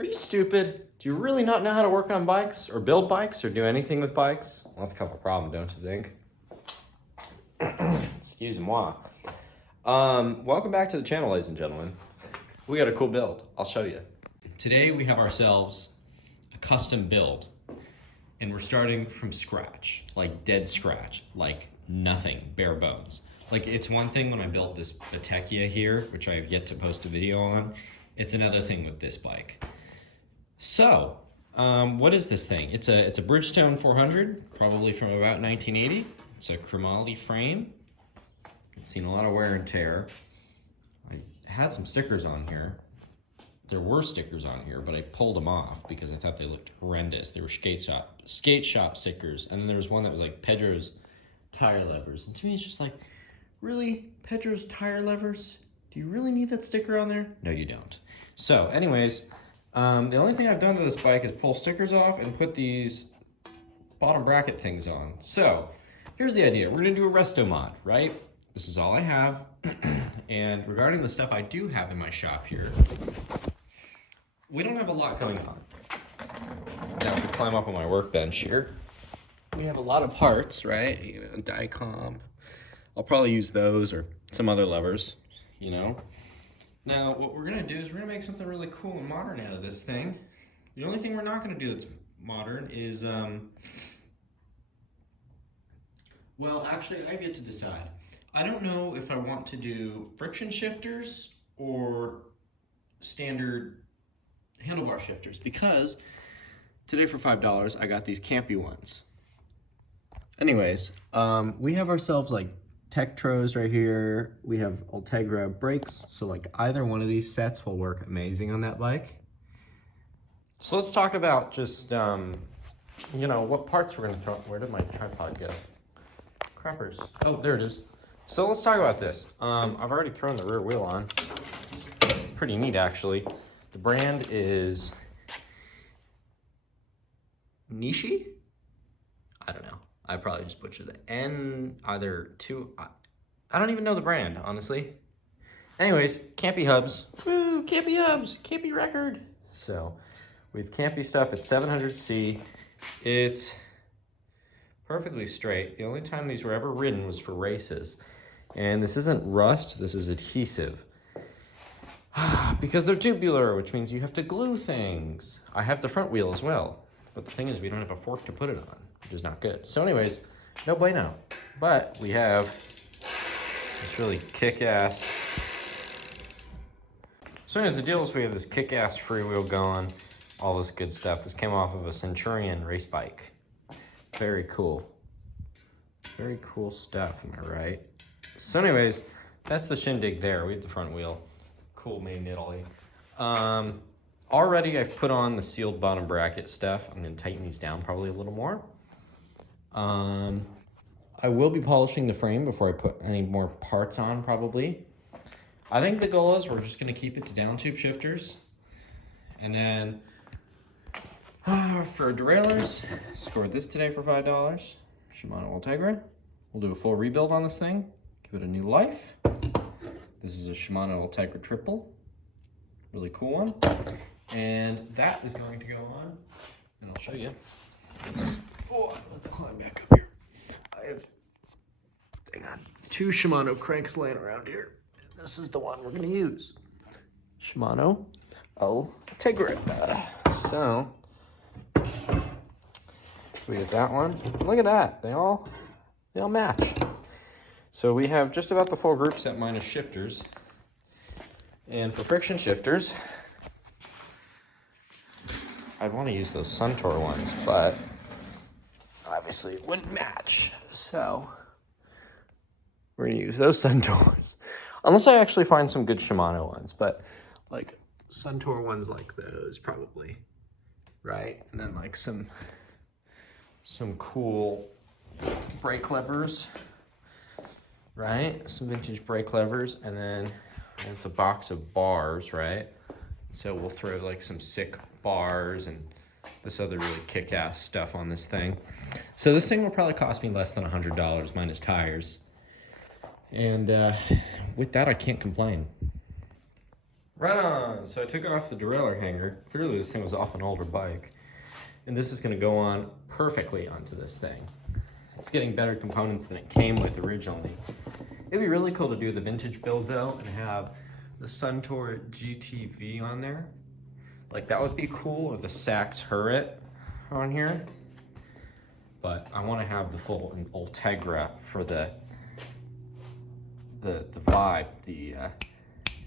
Are you stupid? Do you really not know how to work on bikes or build bikes or do anything with bikes? Well, that's kind of a problem, don't you think? Excuse-moi. Welcome back to the channel, ladies and gentlemen. We got a cool build. I'll show you. Today we have ourselves a custom build, and we're starting from scratch, like dead scratch, like nothing, bare bones. Like, it's one thing when I built this Batekia here, which I have yet to post a video on. It's another thing with this bike. So, what is this thing? It's a Bridgestone 400, probably from about 1980. It's a chromoly frame. It's seen a lot of wear and tear. I had some stickers on here. There were stickers on here, but I pulled them off because I thought they looked horrendous. They were skate shop stickers, and then there was one that was like Pedro's tire levers. And to me, it's just like, really, Pedro's tire levers? Do you really need that sticker on there? No, you don't. So, anyways. The only thing I've done to this bike is pull stickers off and put these bottom bracket things on. So, here's the idea. We're gonna do a resto mod, right? This is all I have. And regarding the stuff I do have in my shop here, we don't have a lot going on. Now, if we climb up on my workbench here, we have a lot of parts, right? You know, die comp. I'll probably use those or some other levers, you know? Now, what we're gonna do is we're gonna make something really cool and modern out of this thing. The only thing we're not gonna do that's modern is, well, actually, I've yet to decide. I don't know if I want to do friction shifters or standard handlebar shifters, because today for $5, I got these campy ones. Anyways, we have ourselves like Tektros right here. We have Ultegra brakes, so like either one of these sets will work amazing on that bike. So let's talk about just, you know, what parts we're gonna throw. Where did my tripod go? Crappers. Oh, there it is. So let's talk about this. I've already thrown the rear wheel on. It's pretty neat, actually. The brand is Nishi? I don't know. I probably just butchered the N, either two, I don't even know the brand, honestly. Anyways, Campy hubs. Woo, Campy hubs, Campy record. So, we have Campy stuff at 700C. It's perfectly straight. The only time these were ever ridden was for races. And this isn't rust, this is adhesive. Because they're tubular, which means you have to glue things. I have the front wheel as well. But the thing is, we don't have a fork to put it on, which is not good. So anyways, no bueno. But we have this really kick-ass. So anyways, the deal is we have this kick-ass freewheel going, all this good stuff. This came off of a Centurion race bike. Very cool. Very cool stuff, am I right? So anyways, that's the shindig there. We have the front wheel. Cool, made in Italy. Already I've put on the sealed bottom bracket stuff. I'm gonna tighten these down probably a little more. I will be polishing the frame before I put any more parts on, probably. I think the goal is we're just gonna keep it to down tube shifters. And then for derailleurs, scored this today for $5. Shimano Ultegra. We'll do a full rebuild on this thing, give it a new life. This is a Shimano Ultegra triple. Really cool one. And that is going to go on, and I'll show you. Let's climb back up here. I have, hang on, 2 Shimano cranks laying around here. This is the one we're gonna use. Shimano Ultegra. So, we have that one. Look at that, they all match. So we have just about the full group set minus shifters. And for friction shifters, I'd want to use those Suntour ones, but obviously it wouldn't match. So we're gonna use those Suntours. Unless I actually find some good Shimano ones, but like Suntour ones like those probably, right? And then like some cool brake levers, right? Some vintage brake levers, and then we have the box of bars, right? So we'll throw like some sick bars and this other really kick-ass stuff on this thing. So this thing will probably cost me less than $100 minus tires. And with that, I can't complain. Right on. So I took off the derailleur hanger. Clearly this thing was off an older bike. And this is gonna go on perfectly onto this thing. It's getting better components than it came with originally. It'd be really cool to do the vintage build though and have the Suntour GTV on there. Like that would be cool, or the Sachs Hurrit on here. But I want to have the full Ultegra for the vibe, the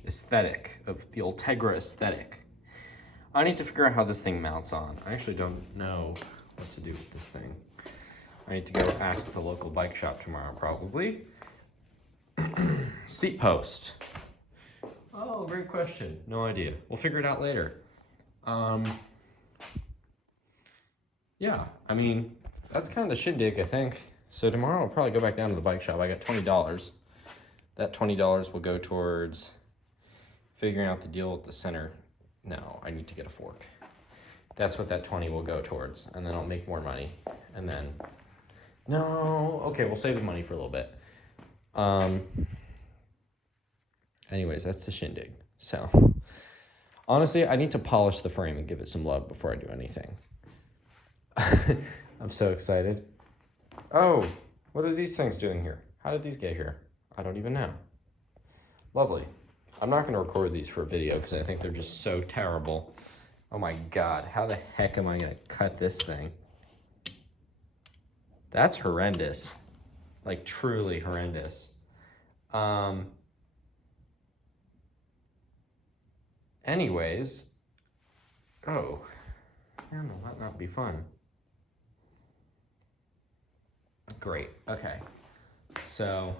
aesthetic of the Ultegra aesthetic. I need to figure out how this thing mounts on. I actually don't know what to do with this thing. I need to go ask the local bike shop tomorrow, probably. Seat post. Oh, great question. No idea. We'll figure it out later. Yeah, I mean, that's kind of the shindig, I think. So tomorrow I'll probably go back down to the bike shop. I got $20. That $20 will go towards figuring out the deal with the center. No, I need to get a fork. That's what that 20 will go towards, and then I'll make more money. And then, no, okay, we'll save the money for a little bit. Anyways, that's the shindig. So, honestly, I need to polish the frame and give it some love before I do anything. I'm so excited. Oh, what are these things doing here? How did these get here? I don't even know. Lovely. I'm not going to record these for a video because I think they're just so terrible. Oh my God, how the heck am I going to cut this thing? That's horrendous. Like truly horrendous. Anyways, oh, man, will that not be fun? Great, okay. So,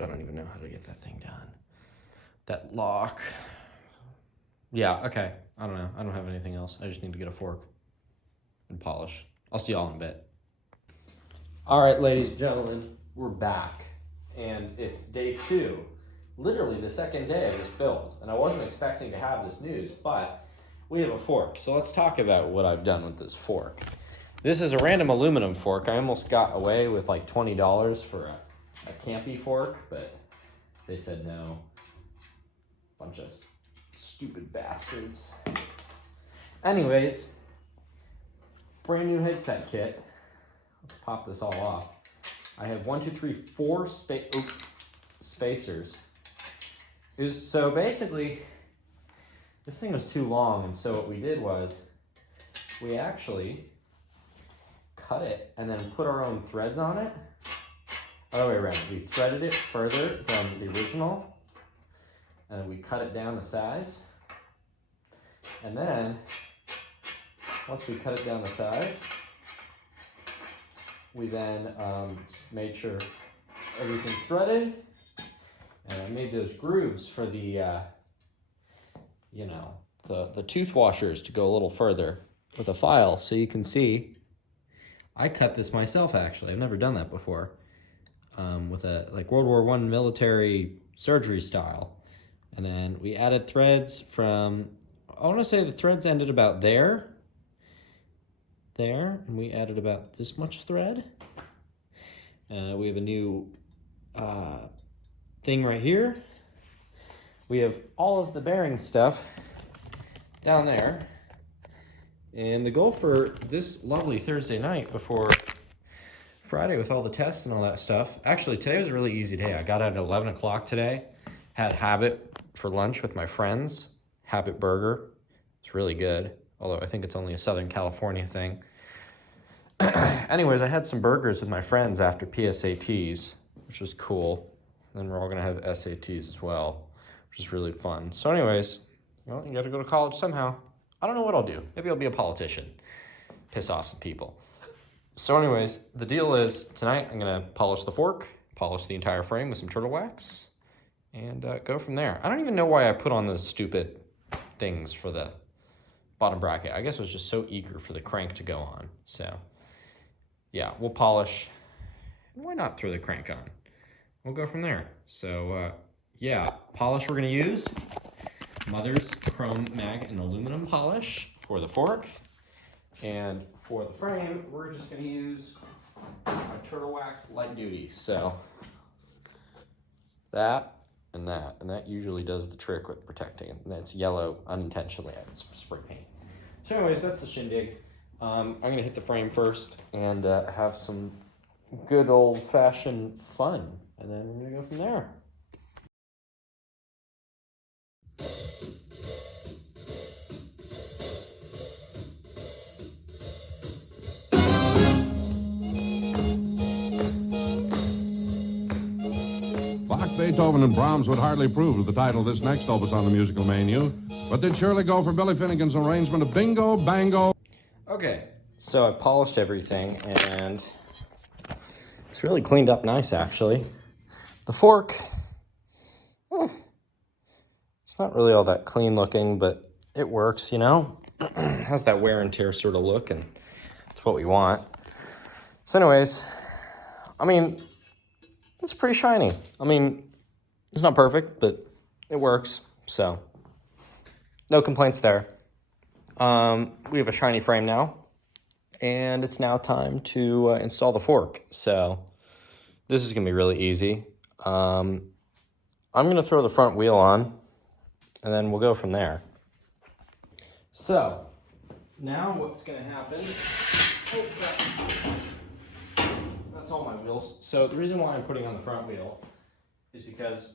I don't even know how to get that thing done. That lock. Yeah, okay, I don't know. I don't have anything else. I just need to get a fork and polish. I'll see y'all in a bit. All right, ladies and gentlemen, we're back. And it's day 2. Literally the second day of this build, and I wasn't expecting to have this news, but we have a fork. So let's talk about what I've done with this fork. This is a random aluminum fork. I almost got away with like $20 for a campy fork, but they said no. Bunch of stupid bastards. Anyways, brand new headset kit. Let's pop this all off. I have 4 spacers. So basically, this thing was too long, and so what we did was we actually cut it and then put our own threads on it. Other way around, we threaded it further than the original, and then we cut it down to size. And then, once we cut it down to size, we then just made sure everything threaded. And I made those grooves for the, the tooth washers to go a little further with a file. So you can see, I cut this myself actually. I've never done that before. With a like World War I military surgery style. And then we added threads from, I want to say the threads ended about there. There, and we added about this much thread. We have a new thing right here. We have all of the bearing stuff down there. And the goal for this lovely Thursday night before Friday with all the tests and all that stuff. Actually, today was a really easy day. I got out at 11 o'clock today. Had Habit for lunch with my friends. Habit Burger. It's really good. Although I think it's only a Southern California thing. Anyways, I had some burgers with my friends after PSATs, which was cool. Then we're all gonna have SATs as well, which is really fun. So anyways, you gotta go to college somehow. I don't know what I'll do. Maybe I'll be a politician. Piss off some people. So anyways, the deal is tonight I'm gonna polish the fork, polish the entire frame with some turtle wax, and go from there. I don't even know why I put on those stupid things for the bottom bracket. I guess I was just so eager for the crank to go on. So yeah, we'll polish. Why not throw the crank on? We'll go from there. So yeah, polish we're gonna use. Mother's Chrome Mag and Aluminum polish for the fork. And for the frame, we're just gonna use a Turtle Wax Light Duty. So that and that usually does the trick with protecting it. And it's yellow unintentionally. It's spray paint. So anyways, that's the shindig. I'm gonna hit the frame first and have some good old-fashioned fun, and then we're gonna go from there. Bach, Beethoven, and Brahms would hardly approve of the title of this next opus on the musical menu, but they'd surely go for Billy Finnegan's arrangement of Bingo Bango. Okay, so I polished everything, and it's really cleaned up nice, actually. The fork, it's not really all that clean looking, but it works, you know? It has that wear and tear sort of look, and it's what we want. So anyways, I mean, it's pretty shiny. I mean, it's not perfect, but it works, so no complaints there. We have a shiny frame now, and it's now time to install the fork. So this is gonna be really easy. I'm gonna throw the front wheel on, and then we'll go from there. So now what's gonna happen, that's all my wheels. So the reason why I'm putting on the front wheel is because,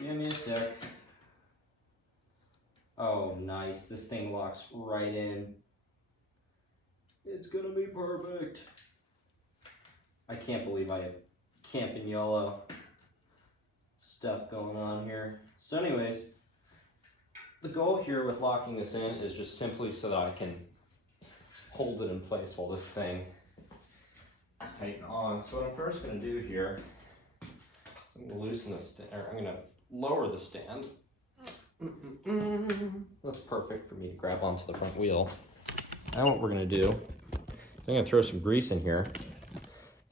give me a sec. Oh, nice. This thing locks right in. It's gonna be perfect. I can't believe I have camping yellow stuff going on here. So anyways, the goal here with locking this in is just simply so that I can hold it in place while this thing is tightened on. So what I'm first gonna do here is I'm gonna loosen the stand, or I'm gonna lower the stand. That's perfect for me to grab onto the front wheel. Now what we're gonna do, I'm gonna throw some grease in here,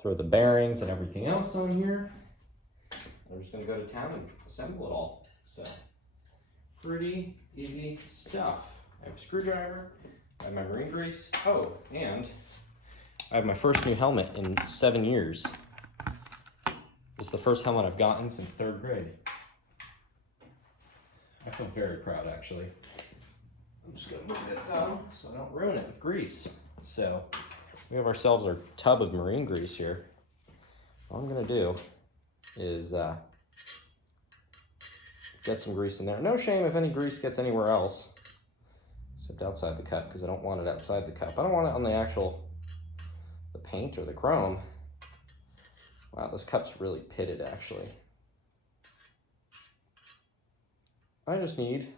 throw the bearings and everything else on here. I'm just gonna go to town and assemble it all. So, pretty easy stuff. I have a screwdriver, I have my marine grease. Oh, and I have my first new helmet in 7 years. It's the first helmet I've gotten since 3rd grade. I feel very proud, actually. I'm just gonna move it though, so I don't ruin it with grease. So, we have ourselves our tub of marine grease here. All I'm gonna do is get some grease in there. No shame if any grease gets anywhere else, except outside the cup, because I don't want it outside the cup. I don't want it on the paint or the chrome. Wow, this cup's really pitted, actually. I just need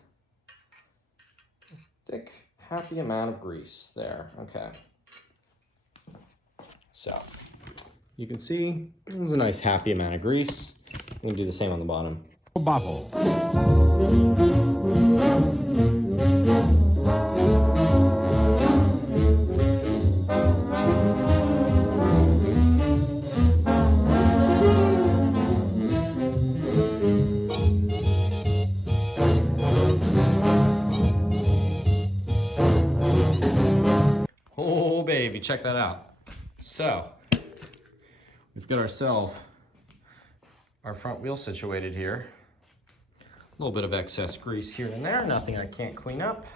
a thick, happy amount of grease there. Okay. So, you can see, this is a nice happy amount of grease. I'm gonna do the same on the bottom. Bottle. Oh baby, check that out. So, we've got ourselves our front wheel situated here. A little bit of excess grease here and there, nothing I can't clean up.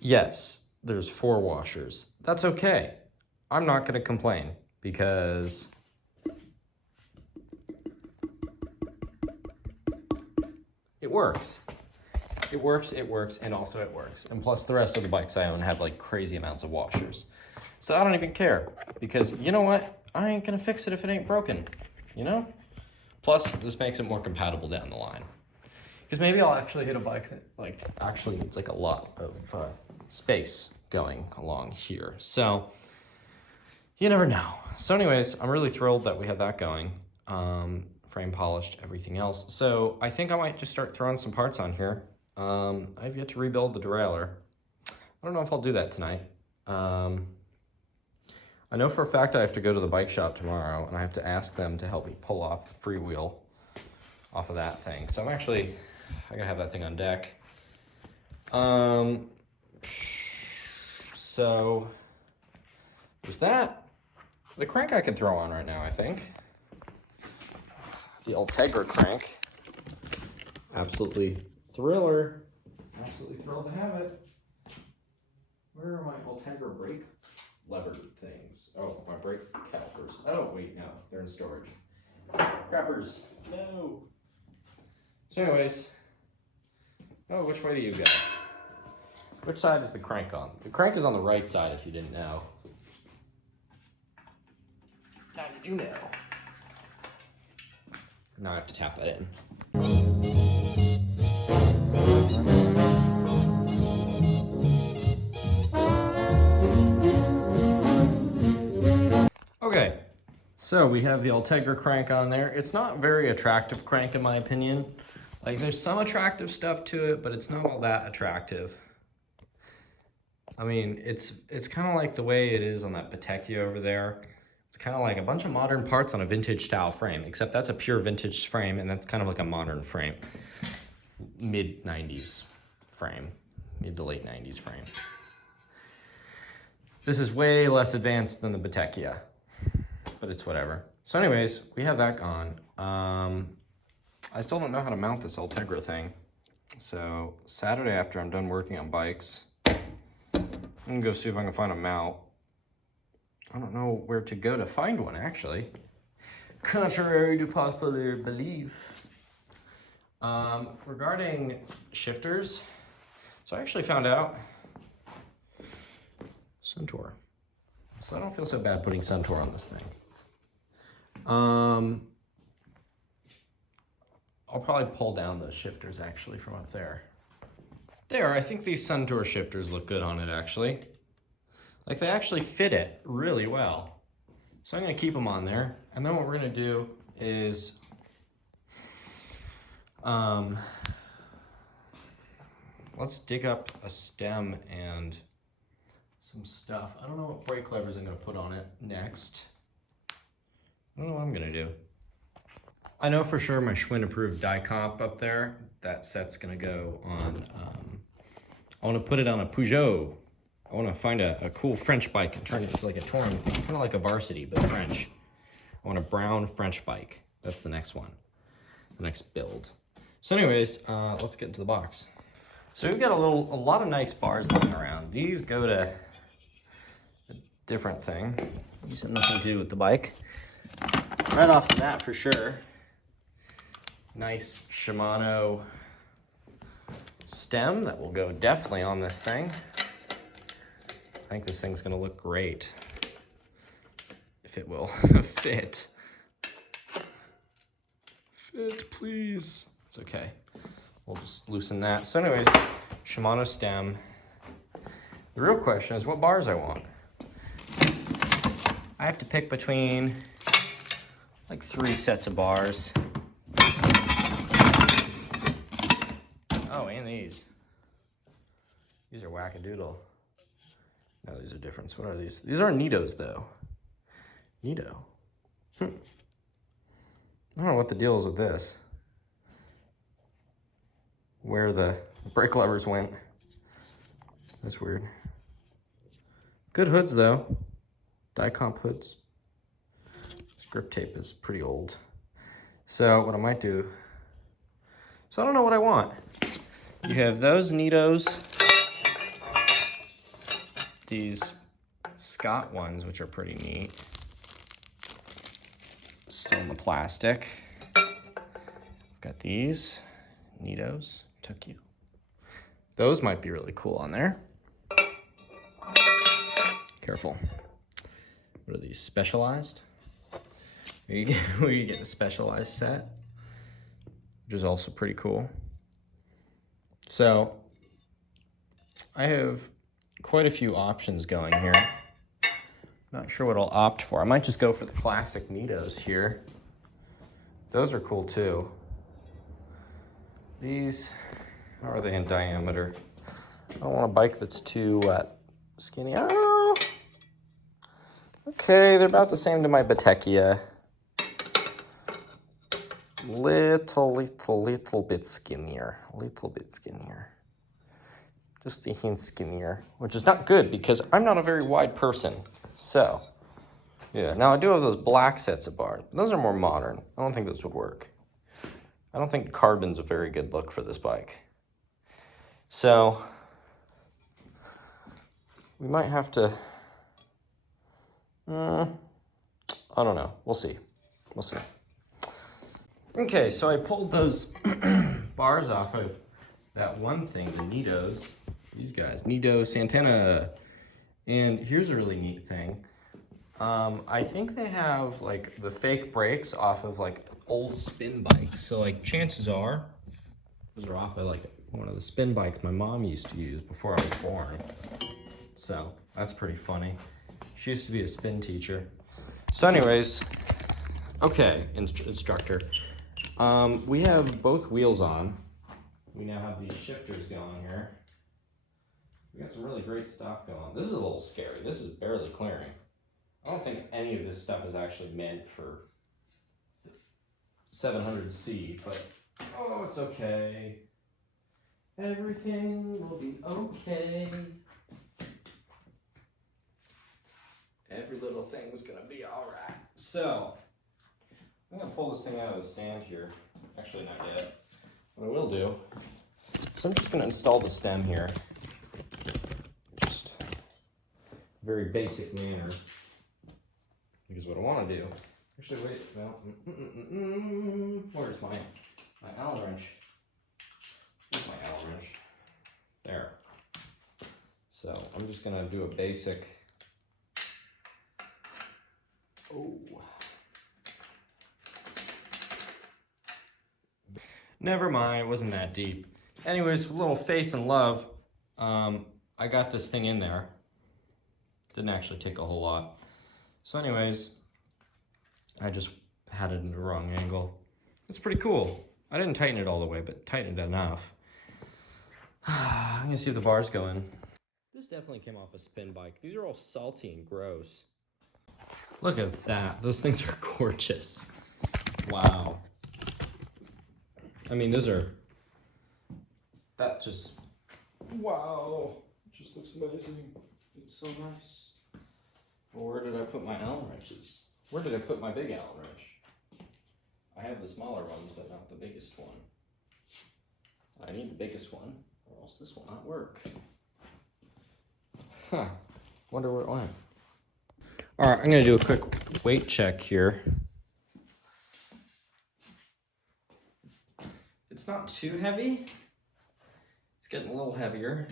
Yes, there's 4 washers. That's okay. I'm not gonna complain because it works. It works, and also it works. And plus the rest of the bikes I own have like crazy amounts of washers. So I don't even care, because you know what? I ain't gonna fix it if it ain't broken, you know? Plus, this makes it more compatible down the line. Because maybe I'll actually hit a bike that actually needs a lot of space going along here. So, you never know. So anyways, I'm really thrilled that we have that going. Frame polished, everything else. So I think I might just start throwing some parts on here. I've yet to rebuild the derailleur. I don't know if I'll do that tonight. I know for a fact I have to go to the bike shop tomorrow, and I have to ask them to help me pull off the freewheel off of that thing. So I gotta have that thing on deck. So there's that. The crank I can throw on right now, I think. The Ultegra crank. Absolutely thriller. Absolutely thrilled to have it. Where are my Ultegra brake lever things? Oh, my brake calipers. Oh, wait, no, they're in storage. Crappers, no. So anyways, oh, which way do you go? Which side is the crank on? The crank is on the right side, if you didn't know. Now you do know. Now I have to tap that in. Okay, so we have the Ultegra crank on there. It's not very attractive crank in my opinion. Like there's some attractive stuff to it, but it's not all that attractive. I mean, it's kind of like the way it is on that Pateki over there. It's kind of like a bunch of modern parts on a vintage style frame, except that's a pure vintage frame and that's kind of like a modern frame. Mid 90s frame, mid to late 90s frame. This is way less advanced than the Batekia, but it's whatever. So anyways, we have that gone. I still don't know how to mount this Ultegra thing. So Saturday after I'm done working on bikes, I'm gonna go see if I can find a mount. I don't know where to go to find one, actually. Contrary to popular belief. Regarding shifters, so I actually found out Suntour. So I don't feel so bad putting Suntour on this thing. I'll probably pull down those shifters actually from up there. There, I think these Suntour shifters look good on it actually. Like they actually fit it really well. So I'm gonna keep them on there. And then what we're gonna do is, let's dig up a stem and some stuff. I don't know what brake levers I'm gonna put on it next. I don't know what I'm gonna do. I know for sure my Schwinn approved die comp up there, that set's gonna go on, I wanna put it on a Peugeot. I wanna find a cool French bike and turn it into like a Touring, kind of like a Varsity, but French. I want a brown French bike. That's the next one, the next build. So anyways, let's get into the box. So we've got a lot of nice bars lying around. These go to a different thing. These have nothing to do with the bike. Right off the bat for sure. Nice Shimano stem that will go definitely on this thing. I think this thing's gonna look great. If it will fit. Fit, please. It's okay. We'll just loosen that. So anyways, Shimano stem. The real question is what bars I want. I have to pick between like 3 sets of bars. Oh, and these. These are wackadoodle. No, these are different. What are these? These are Nitos though. Nito. I don't know what the deal is with this. Where the brake levers went. That's weird. Good hoods though. Die comp hoods. This grip tape is pretty old. So what I might do, so I don't know what I want. You have those Nitos. These Scott ones, which are pretty neat. Still in the plastic. Got these Nitos. Took you. Those might be really cool on there. Careful. What are these? Specialized? Where you get the Specialized set, which is also pretty cool. So I have quite a few options going here. Not sure what I'll opt for. I might just go for the classic Nitos here. Those are cool too. These, how are they in diameter? I don't want a bike that's too skinny. Oh, okay, they're about the same to my Batekia. Little bit skinnier. Little bit skinnier. just thinking skinnier, which is not good because I'm not a very wide person. So, yeah. Now I do have those black sets of bars. Those are more modern. I don't think those would work. I don't think carbon's a very good look for this bike. So, we might have to, I don't know. We'll see. We'll see. Okay, so I pulled those bars off of that one thing, the Nitos. These guys, Nito Santana. And here's a really neat thing. I think they have like the fake brakes off of like old spin bikes. So like chances are, those are off of like one of the spin bikes my mom used to use before I was born. So that's pretty funny. She used to be a spin teacher. So anyways, okay, instructor. We have both wheels on. We now have these shifters going here. We got some really great stuff going. This is a little scary. This is barely clearing. I don't think any of this stuff is actually meant for 700C, but oh, it's okay. Everything will be okay. Every little thing's gonna be all right. So, I'm gonna pull this thing out of the stand here. Actually, not yet. What I will do is I'm just gonna install the stem here. Just very basic manner. Because what I wanna do, actually wait, well, where's my Allen wrench? Where's my Allen wrench? There. So I'm just gonna do a basic, never mind, it wasn't that deep. Anyways, a little faith and love. I got this thing in there. Didn't actually take a whole lot. So anyways, I just had it in the wrong angle. It's pretty cool. I didn't tighten it all the way, but tightened it enough. I'm gonna see if the bars go in. This definitely came off a spin bike. These are all salty and gross. Look at that. Those things are gorgeous. Wow. I mean, that just, wow. It just looks amazing. It's so nice. Well, where did I put my Allen wrenches? Where did I put my big Allen wrench? I have the smaller ones, but not the biggest one. I need the biggest one, or else this will not work. Huh. Wonder where it went. All right, I'm gonna do a quick weight check here. It's not too heavy. It's getting a little heavier.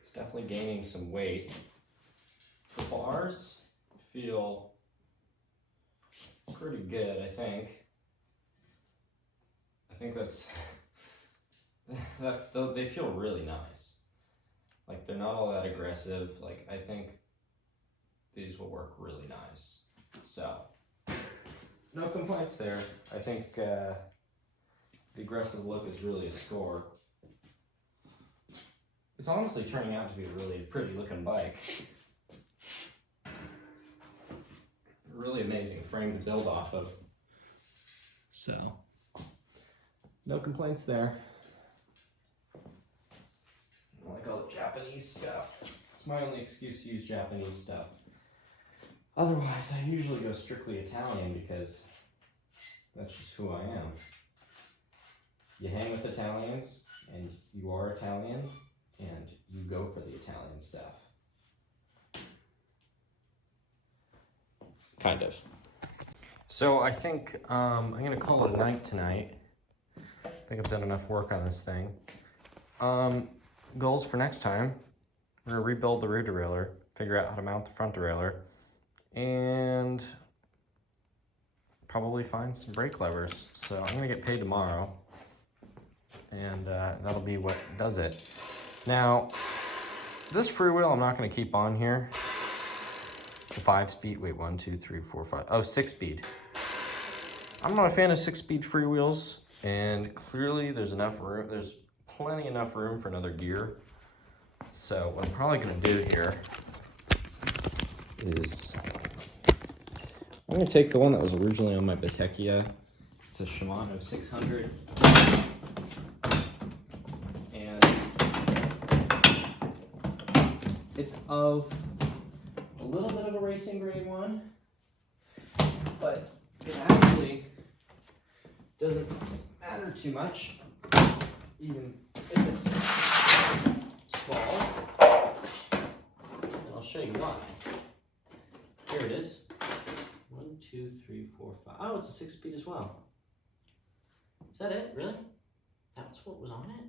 It's definitely gaining some weight. The bars feel pretty good, I think. I think they feel really nice. Like, they're not all that aggressive. Like, I think these will work really nice. So, no complaints there. I think the aggressive look is really a score. It's honestly turning out to be a really pretty looking bike. Really amazing frame to build off of. So, no complaints there. I like all the Japanese stuff. It's my only excuse to use Japanese stuff. Otherwise, I usually go strictly Italian because that's just who I am. You hang with Italians, and you are Italian, and you go for the Italian stuff. Kind of. So I think I'm gonna call it a night tonight. I think I've done enough work on this thing. Goals for next time: we're gonna rebuild the rear derailleur, figure out how to mount the front derailleur, and probably find some brake levers. So I'm gonna get paid tomorrow, and that'll be what does it. Now, this freewheel I'm not gonna keep on here. It's a 5-speed, wait, 1, 2, 3, 4, 5, oh, 6-speed. I'm not a fan of 6-speed freewheels, and clearly there's enough room, there's plenty enough room for another gear. So what I'm probably gonna do here is, I'm gonna take the one that was originally on my Batecchia. It's a Shimano 600. And It's of a little bit of a racing grade one, but it actually doesn't matter too much, even if it's small. And I'll show you why. Here it is. 1, 2, 3, 4, 5. Oh, it's a 6-speed as well. Is that it? Really? That's what was on it?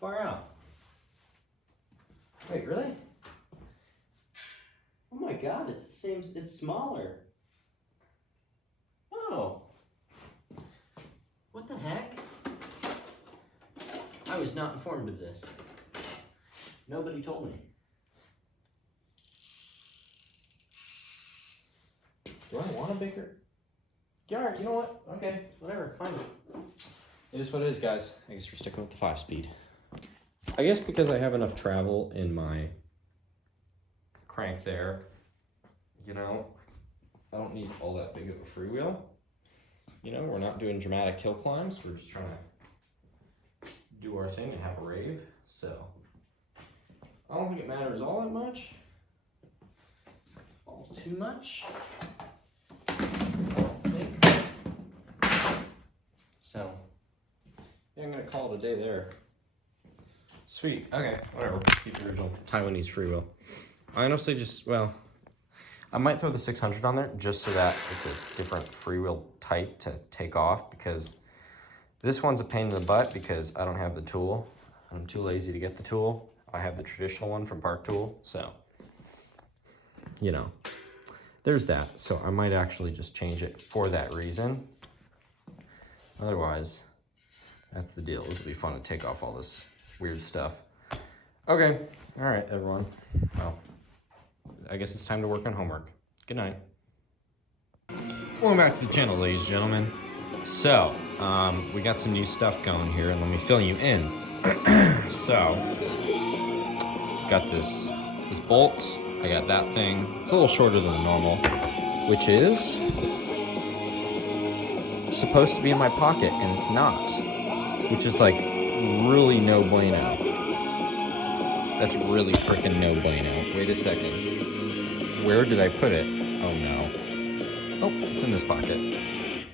Far out. Wait, really? Oh my god, it's the same, it's smaller. Oh. What the heck? I was not informed of this. Nobody told me. Do I want a bigger? Yeah, you know what? Okay, whatever, fine. It is what it is, guys. I guess we're sticking with the 5-speed. I guess because I have enough travel in my crank there, you know, I don't need all that big of a freewheel. You know, we're not doing dramatic hill climbs. We're just trying to do our thing and have a rave. So I don't think it matters all that much. All too much. I don't think. So yeah, I'm gonna call it a day there. Sweet. Okay, whatever. Keep the original Taiwanese freewheel. I honestly just, well, I might throw the 600 on there just so that it's a different freewheel type to take off, because this one's a pain in the butt because I don't have the tool. I'm too lazy to get the tool. I have the traditional one from Park Tool, so, you know, there's that. So I might actually just change it for that reason. Otherwise, that's the deal. This will be fun to take off all this weird stuff. Okay, all right, everyone. Well, I guess it's time to work on homework. Good night. Welcome back to the channel, ladies and gentlemen. So, we got some new stuff going here, and let me fill you in. So, got this bolt. I got that thing. It's a little shorter than normal, which is supposed to be in my pocket, and it's not. Which is like really no bueno. That's really freaking no bueno. Wait a second. Where did I put it? Oh no. Oh, it's in this pocket.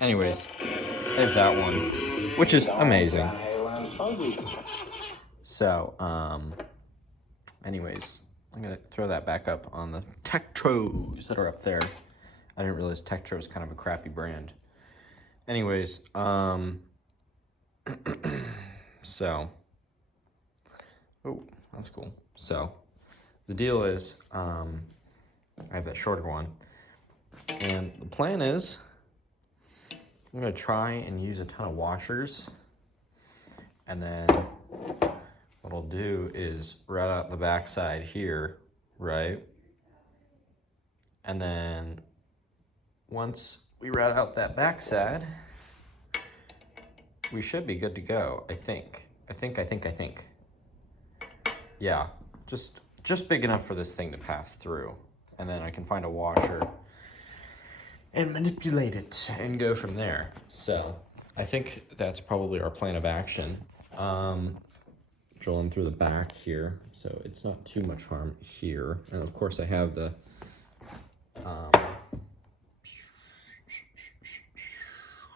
Anyways, I have that one, which is amazing. So, anyways, I'm gonna throw that back up on the Tektros that are up there. I didn't realize Tektro is kind of a crappy brand. Anyways, so, oh, that's cool. So, the deal is, I have that shorter one, and the plan is, I'm gonna try and use a ton of washers, and then what I'll do is route out the backside here, right? And then once we route out that backside, we should be good to go, I think. Yeah, just big enough for this thing to pass through. And then I can find a washer and manipulate it and go from there. So I think that's probably our plan of action. Drilling through the back here, so it's not too much harm here. And of course I have the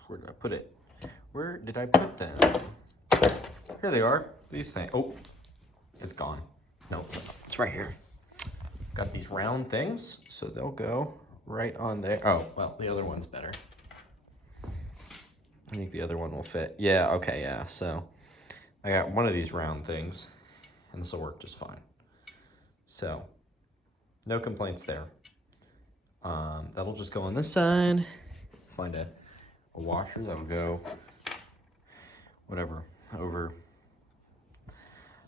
where did I put it? Where did I put them? Here they are, these things. Oh, it's gone. No, it's right here. Got these round things, so they'll go right on there. Oh, well, the other one's better. I think the other one will fit. Yeah, okay, yeah, so I got one of these round things, and this will work just fine. So, no complaints there. That'll just go on this side. Find a washer that'll go, whatever, over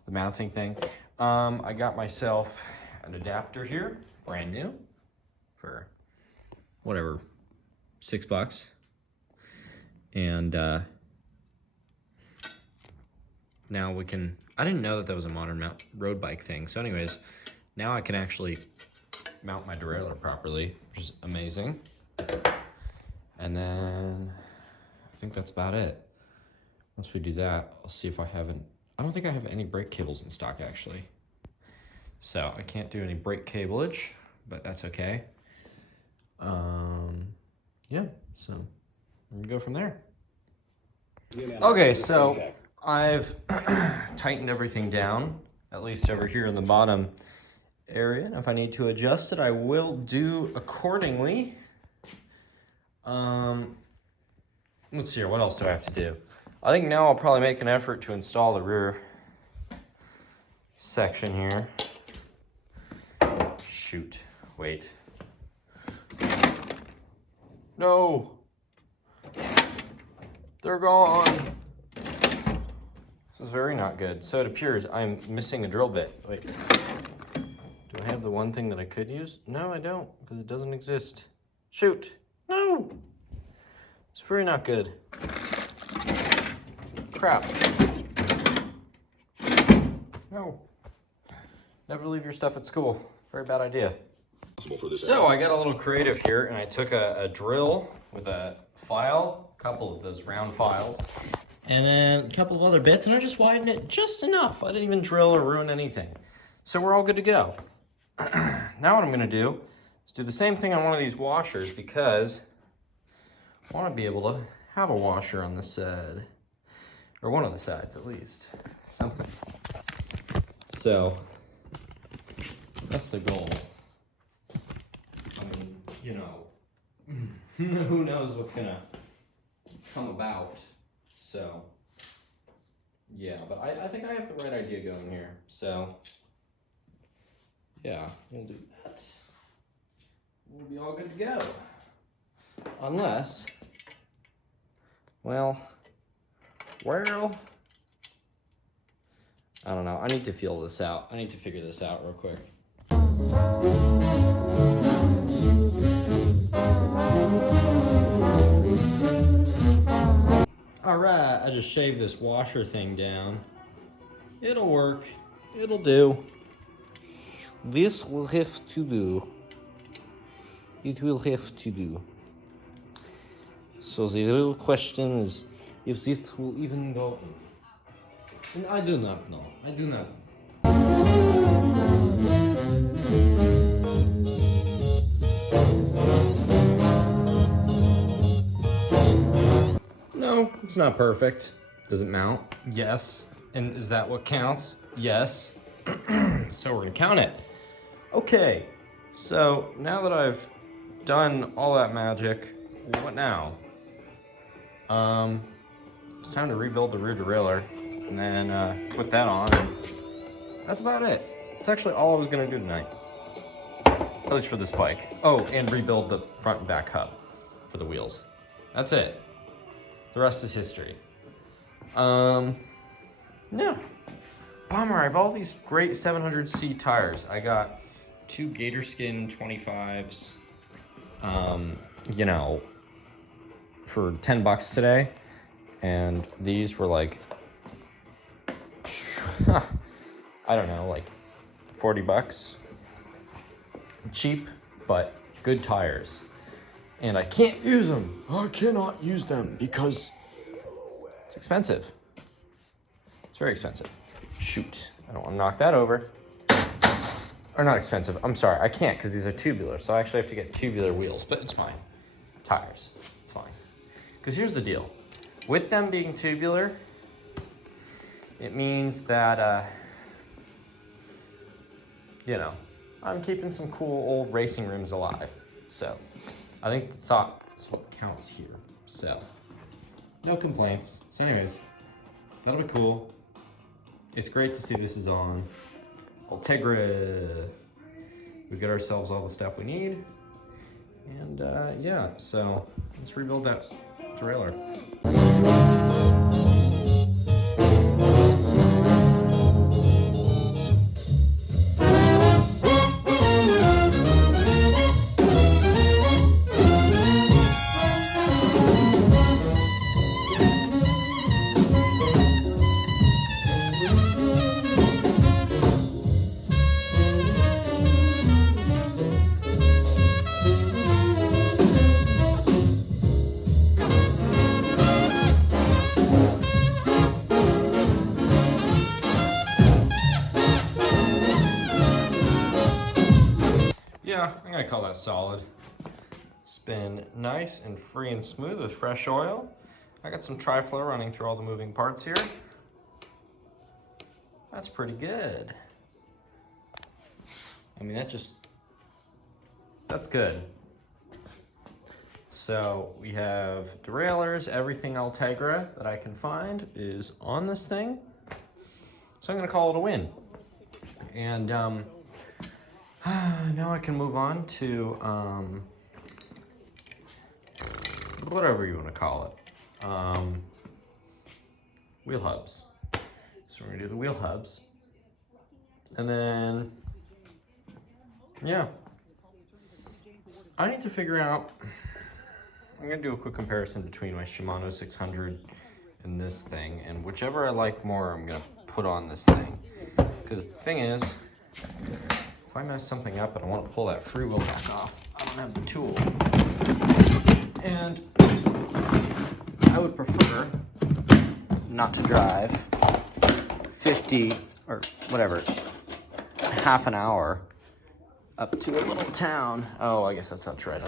the mounting thing. I got myself an adapter here, brand new, for whatever, $6. And now we can, I didn't know that that was a modern road bike thing. So anyways, now I can actually mount my derailleur properly, which is amazing. And then I think that's about it. Once we do that, I'll see if I don't think I have any brake cables in stock actually. So I can't do any brake cableage, but that's okay. Yeah, so I'm gonna go from there. Okay, so I've tightened everything down, at least over here in the bottom area. And if I need to adjust it, I will do accordingly. Let's see here, what else do I have to do? I think now I'll probably make an effort to install the rear section here. Shoot, wait. No! They're gone! This is very not good. So it appears I'm missing a drill bit. Wait. Do I have the one thing that I could use? No, I don't, because it doesn't exist. Shoot! No! It's very not good. Crap. No. Never leave your stuff at school. Very bad idea. So I got a little creative here, and I took a drill with a file, a couple of those round files, and then a couple of other bits, and I just widened it just enough. I didn't even drill or ruin anything. So we're all good to go. Now what I'm gonna do is do the same thing on one of these washers, because I wanna be able to have a washer on this side, or one of the sides at least, something. So that's the goal. I mean, you know, who knows what's gonna come about. So yeah, but I think I have the right idea going here. So yeah, we'll do that. We'll be all good to go. Unless, well, I don't know. I need to feel this out. I need to figure this out real quick. All right, I just shaved this washer thing down. It'll work. It'll do. This will have to do. It will have to do. So the real question is if this will even go in. And I do not know. I do not. No, it's not perfect. Does it mount? Yes. And is that what counts? Yes. So we're gonna count it. Okay, so now that I've done all that magic, what now? It's time to rebuild the rear derailleur and then put that on, and that's about it. It's actually all I was gonna do tonight, at least for this bike. Oh, and rebuild the front and back hub for the wheels. That's it. The rest is history. Yeah. Bummer, I have all these great 700C tires. I got 2 Gator Skin 25s, you know, for $10 today. And these were like, I don't know, like $40. Cheap, but good tires. And I can't use them. I cannot use them because it's expensive. It's very expensive. Shoot, I don't want to knock that over. Or not expensive, I'm sorry, I can't because these are tubular, so I actually have to get tubular wheels, but it's fine. Tires, it's fine. Because here's the deal. With them being tubular, it means that, you know, I'm keeping some cool old racing rims alive. So, I think the thought is what counts here. So, no complaints. So anyways, that'll be cool. It's great to see this is on Ultegra. We got ourselves all the stuff we need. And yeah, so let's rebuild that derailleur. Yeah, I'm gonna call that solid. It's been nice and free and smooth with fresh oil. I got some tri-flow running through all the moving parts here. That's pretty good. I mean, that's good. So we have derailleurs, everything Ultegra that I can find is on this thing. So I'm gonna call it a win. And now I can move on to whatever you wanna call it. Wheel hubs. So we're gonna do the wheel hubs. And then, yeah. I need to figure out, I'm gonna do a quick comparison between my Shimano 600 and this thing, and whichever I like more, I'm gonna put on this thing. Because the thing is, if I mess something up and I want to pull that freewheel back off, I don't have the tool. And I would prefer not to drive 50 or whatever, half an hour up to a little town. Oh, I guess that's not true.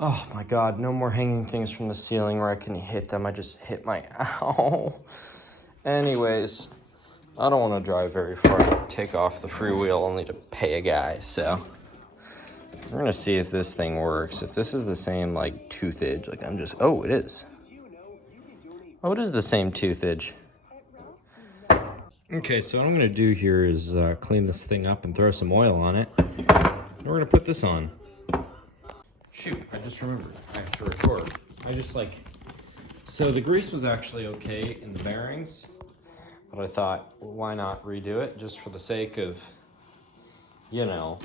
Oh my God, no more hanging things from the ceiling where I can hit them. I just hit my, ow. Anyways, I don't want to drive very far to take off the freewheel only to pay a guy, so. We're gonna see if this thing works. If this is the same like toothage, like oh, it is. Oh, it is the same toothage. Okay, so what I'm gonna do here is clean this thing up and throw some oil on it. And we're gonna put this on. Shoot, I just remembered, I have to record. So the grease was actually okay in the bearings, but I thought, well, why not redo it just for the sake of, you know,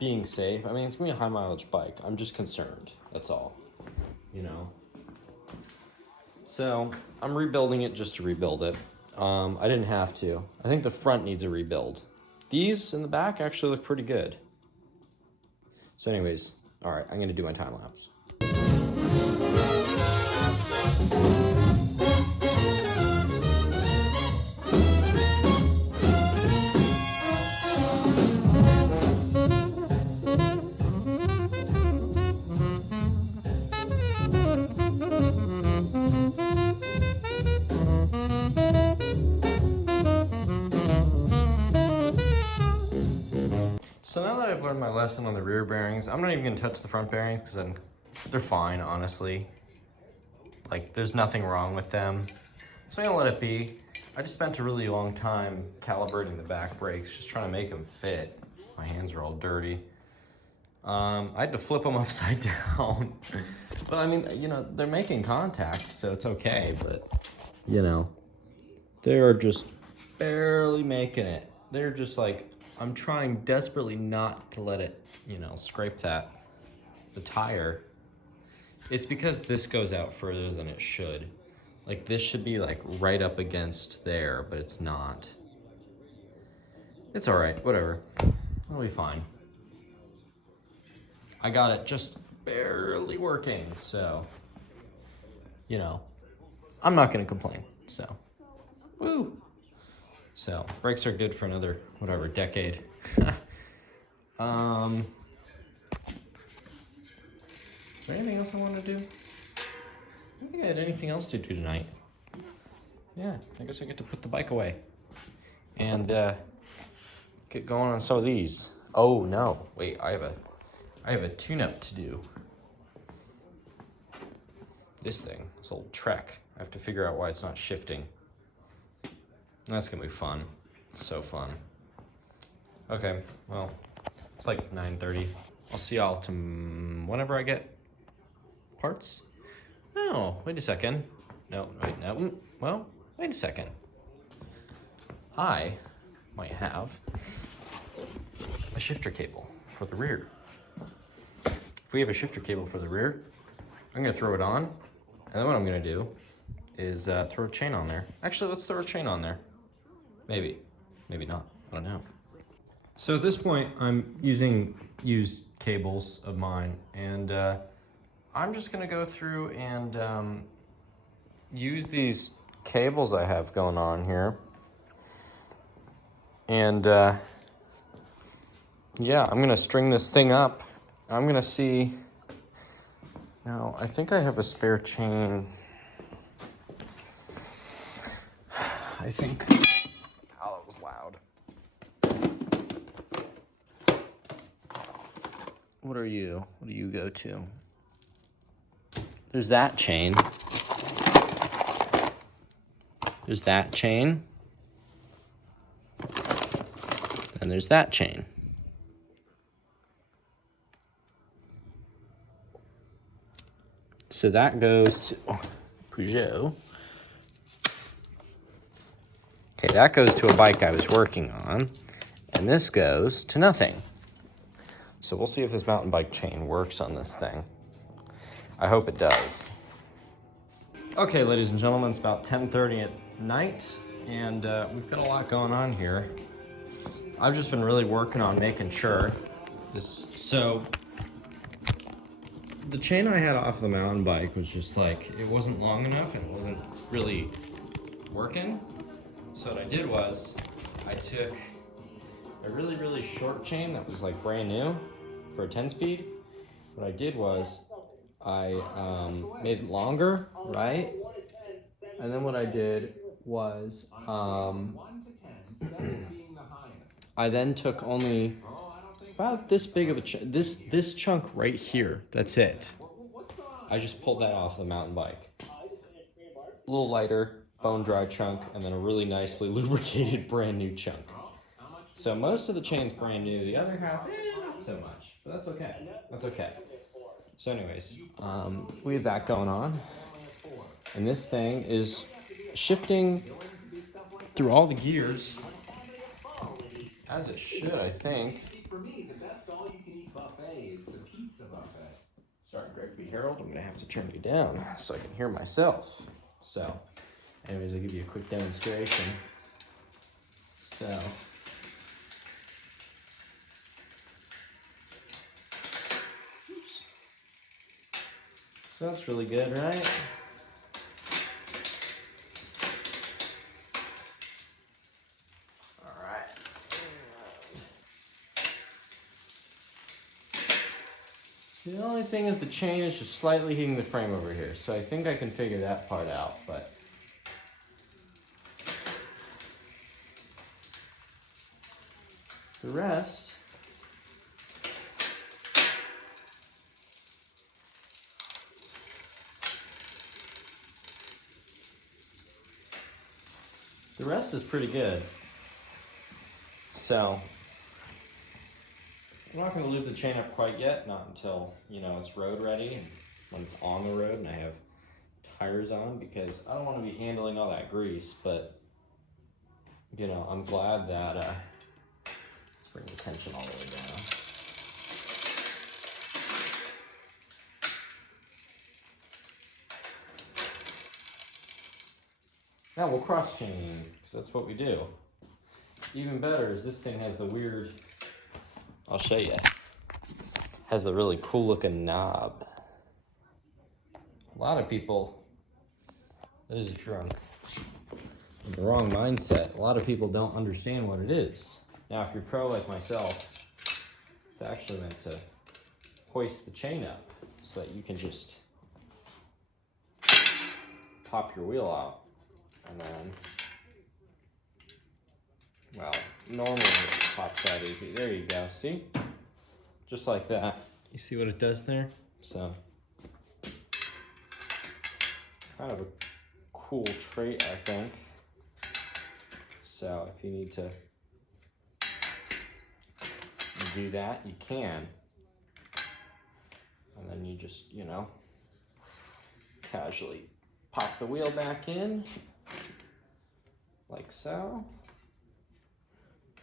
being safe. I mean, it's gonna be a high mileage bike. I'm just concerned, that's all, you know. So I'm rebuilding it just to rebuild it. I didn't have to. I think the front needs a rebuild. These in the back actually look pretty good. So anyways, all right, I'm gonna do my time lapse. So now that I've learned my lesson on the rear bearings, I'm not even gonna touch the front bearings because they're fine, honestly. Like, there's nothing wrong with them. So I'm gonna let it be. I just spent a really long time calibrating the back brakes, just trying to make them fit. My hands are all dirty. I had to flip them upside down. But I mean, you know, they're making contact, so it's okay, but, you know, they're just barely making it. They're just like, I'm trying desperately not to let it, you know, scrape the tire. It's because this goes out further than it should. Like, this should be like right up against there, but it's not. It's all right, whatever. It'll be fine. I got it just barely working, so, you know, I'm not gonna complain, so, woo. So, brakes are good for another, whatever, decade. Is there anything else I want to do? I don't think I had anything else to do tonight. Yeah, I guess I get to put the bike away. And get going on some of these. Oh no, wait, I have a tune-up to do. This thing, this old Trek. I have to figure out why it's not shifting. That's gonna be fun. So fun. Okay, well, it's like 9:30. I'll see y'all whenever I get parts. Oh, wait a second. No, wait, no. Well, wait a second. I might have a shifter cable for the rear. If we have a shifter cable for the rear, I'm gonna throw it on, and then what I'm gonna do is throw a chain on there. Actually, let's throw a chain on there. Maybe, maybe not, I don't know. So at this point, I'm using used cables of mine, and I'm just gonna go through and use these cables I have going on here And yeah, I'm gonna string this thing up. I'm gonna see. Now, I think I have a spare chain. I think. Oh, that was loud. What are you? What do you go to? There's that chain. There's that chain. And there's that chain. So that goes to Peugeot. Okay, that goes to a bike I was working on. And this goes to nothing. So we'll see if this mountain bike chain works on this thing. I hope it does. Okay, ladies and gentlemen, it's about 10:30 at night, and we've got a lot going on here. I've just been really working on making sure this. So the chain I had off the mountain bike was just like, it wasn't long enough and it wasn't really working. So what I did was I took a really, really short chain that was like brand new for a 10-speed. What I did was I made it longer, right? And then what I did was I then took only about this big of a this chunk right here. That's it. I just pulled that off the mountain bike. A little lighter, bone dry chunk, and then a really nicely lubricated brand new chunk. So most of the chain's brand new. The other half, not so much, but that's okay. That's okay. So anyways, we have that going on. And this thing is shifting through all the gears, as it should, I think. For me, the best all-you-can-eat buffet is the pizza buffet. Sorry, Greg B. Harold, I'm gonna have to turn you down so I can hear myself. So, anyways, I'll give you a quick demonstration. So, oops. So that's really good, right? The only thing is the chain is just slightly hitting the frame over here, so I think I can figure that part out, but the rest, is pretty good. So I'm not going to lube the chain up quite yet, not until, you know, it's road ready and when it's on the road and I have tires on, because I don't want to be handling all that grease, but, you know, I'm glad that, let's bring the tension all the way down. Now we'll cross chain, because that's what we do. Even better is this thing has the weird, I'll show you. Has a really cool looking knob. A lot of people, that is if you're on the wrong mindset, a lot of people don't understand what it is. Now, if you're pro like myself, it's actually meant to hoist the chain up so that you can just pop your wheel out. And then, well, normally it pops that easy. There you go, see? Just like that. You see what it does there? So, kind of a cool trait, I think. So, if you need to do that, you can. And then you just, you know, casually pop the wheel back in, like so.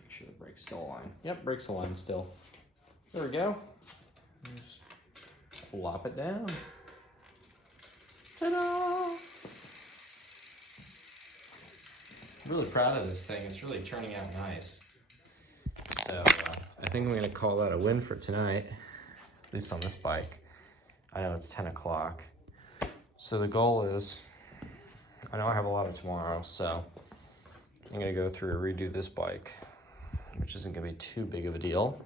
Make sure the brake's still aligned. Yep, brake's aligned still. There we go. Just plop it down. Ta-da! I'm really proud of this thing. It's really turning out nice. So I think I'm gonna call that a win for tonight, at least on this bike. I know it's 10 o'clock. So the goal is, I know I have a lot of tomorrow, so I'm gonna go through and redo this bike which isn't gonna be too big of a deal.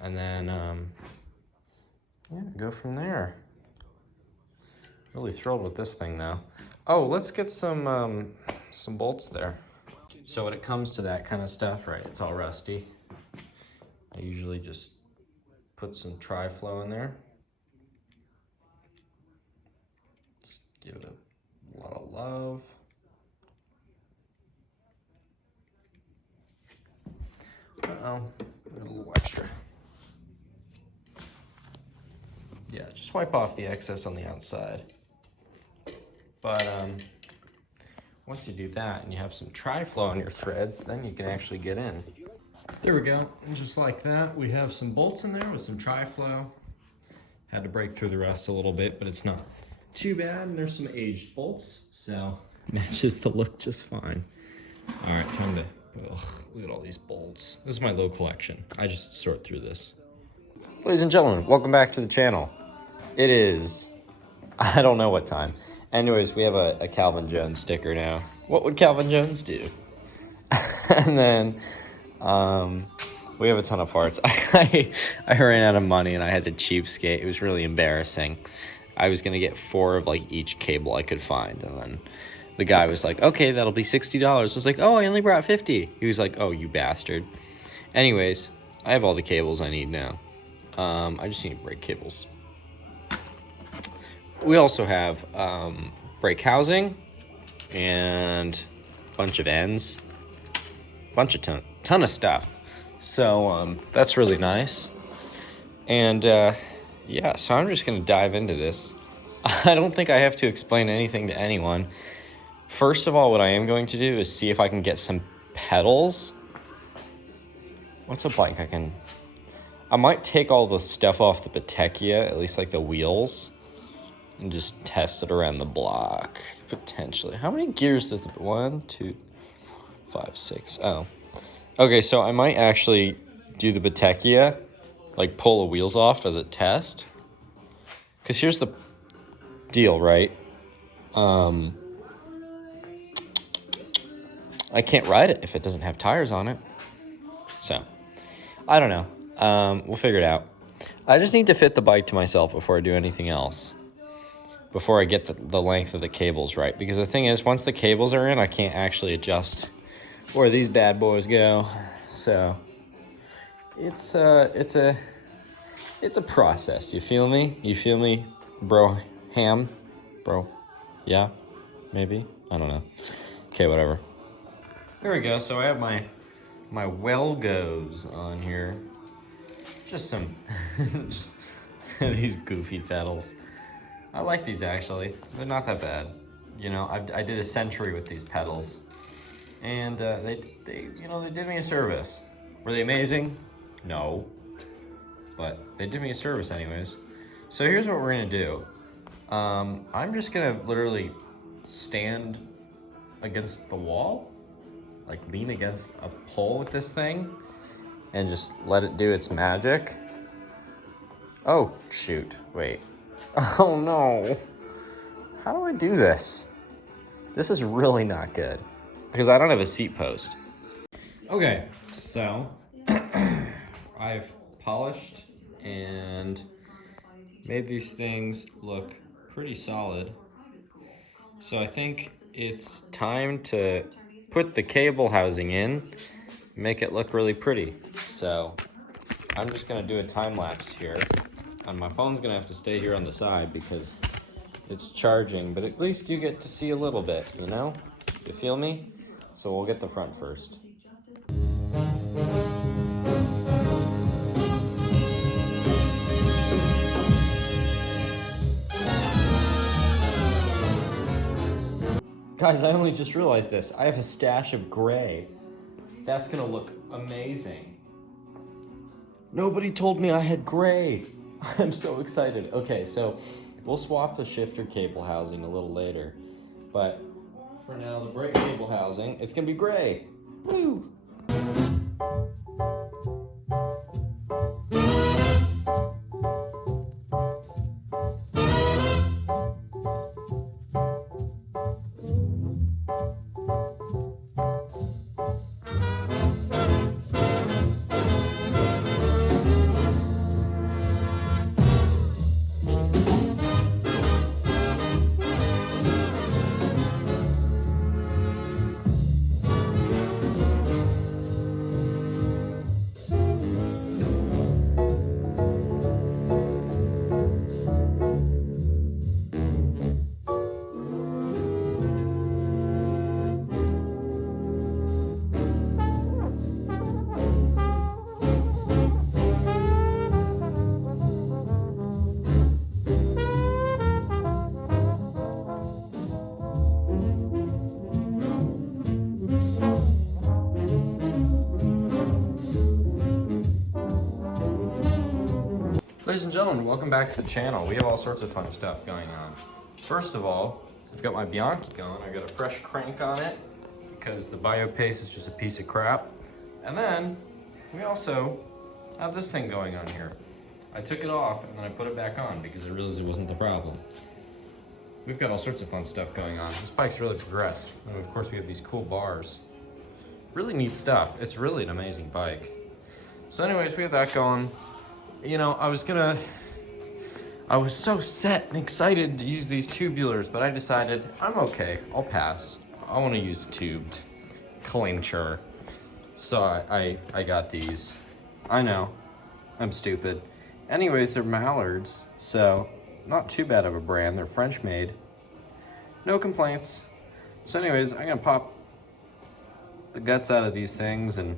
And then, yeah, go from there. Really thrilled with this thing though. Oh, let's get some bolts there. So when it comes to that kind of stuff, right, it's all rusty. I usually just put some tri-flow in there. Just give it a lot of love. Uh-oh, a little extra. Yeah, just wipe off the excess on the outside. But once you do that and you have some tri-flow on your threads, then you can actually get in. There we go, and just like that, we have some bolts in there with some tri-flow. Had to break through the rust a little bit, but it's not too bad, and there's some aged bolts, so matches the look just fine. All right, time to, look at all these bolts. This is my low collection. I just sort through this. Ladies and gentlemen, welcome back to the channel. It is, I don't know what time. Anyways, we have a Calvin Jones sticker now. What would Calvin Jones do? And then we have a ton of parts. I ran out of money and I had to cheapskate. It was really embarrassing. I was gonna get 4 of like each cable I could find, and then the guy was like, okay, that'll be $60. I was like, oh, I only brought 50. He was like, oh, you bastard. Anyways, I have all the cables I need now. I just need brake cables. We also have brake housing and a bunch of ends, ton of stuff. So that's really nice. And yeah, so I'm just gonna dive into this. I don't think I have to explain anything to anyone. First of all, what I am going to do is see if I can get some pedals. What's a bike I might take all the stuff off the Petechia, at least like the wheels, and just test it around the block, potentially. How many gears does the 1, 2, 5, 6? Oh. Okay, so I might actually do the Petechia, like pull the wheels off as a test. Because here's the deal, right? I can't ride it if it doesn't have tires on it. So, I don't know. We'll figure it out. I just need to fit the bike to myself before I do anything else. Before I get the length of the cables right. Because the thing is, once the cables are in, I can't actually adjust where these bad boys go. So it's a process. You feel me? You feel me, bro? Ham, bro? Yeah, maybe. I don't know. Okay, whatever. Here we go. So I have my Welgos on here. Just some just these goofy pedals. I like these actually. They're not that bad. You know, I did a century with these pedals, and they did me a service. Were they amazing? No, but they did me a service anyways. So here's what we're gonna do. I'm just gonna literally stand against the wall, like lean against a pole with this thing, and just let it do its magic. Oh shoot! Wait. Oh no. How do I do this? This is really not good because I don't have a seat post. Okay, so I've polished and made these things look pretty solid. So I think it's time to put the cable housing in, make it look really pretty. So I'm just gonna do a time lapse here. And my phone's gonna have to stay here on the side because it's charging, but at least you get to see a little bit, you know? You feel me? So we'll get the front first. Guys, I only just realized this. I have a stash of gray. That's gonna look amazing. Nobody told me I had gray. I'm so excited. Okay, so we'll swap the shifter cable housing a little later. But for now, the brake cable housing, it's gonna be gray. Woo! Ladies and gentlemen, welcome back to the channel. We have all sorts of fun stuff going on. First of all, I've got my Bianchi going. I got a fresh crank on it because the BioPace is just a piece of crap. And then we also have this thing going on here. I took it off and then I put it back on because I realized it wasn't the problem. We've got all sorts of fun stuff going on. This bike's really progressed. And of course we have these cool bars. Really neat stuff. It's really an amazing bike. So anyways, we have that going. You know, I was so set and excited to use these tubulars, but I decided I'm okay, I'll pass. I want to use tubed clincher. So I got these. I know, I'm stupid. Anyways, they're Mallards, so not too bad of a brand. They're French made. No complaints. So anyways, I'm gonna pop the guts out of these things and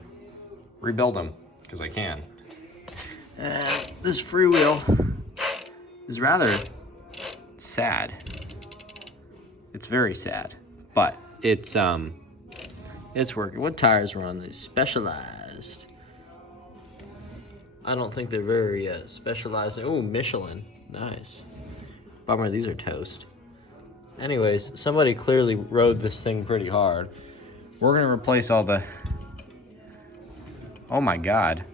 rebuild them, because I can. This freewheel is rather sad. It's very sad, but it's working. What tires were on these? Specialized. I don't think they're very specialized. Oh, Michelin, nice. Bummer, these are toast. Anyways, somebody clearly rode this thing pretty hard. We're gonna replace all the. Oh my God.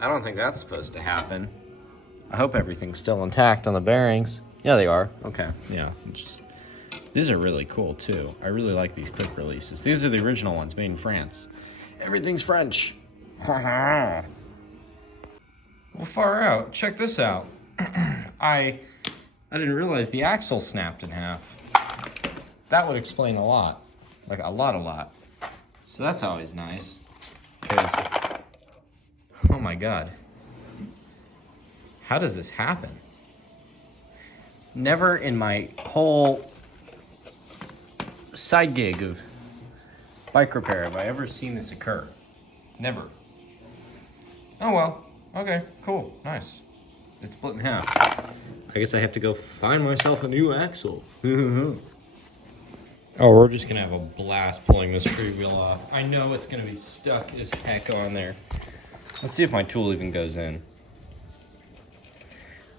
I don't think that's supposed to happen. I hope everything's still intact on the bearings. Yeah, they are. Okay, yeah. These are really cool too. I really like these quick releases. These are the original ones made in France. Everything's French. Well, far out. Check this out. I didn't realize the axle snapped in half. That would explain a lot. Like a lot. So that's always nice. Because oh my God. How does this happen? Never in my whole side gig of bike repair have I ever seen this occur. Never. Oh well. Okay, cool. Nice. It's split in half. I guess I have to go find myself a new axle. Oh, we're just gonna have a blast pulling this freewheel off. I know it's gonna be stuck as heck on there. Let's see if my tool even goes in.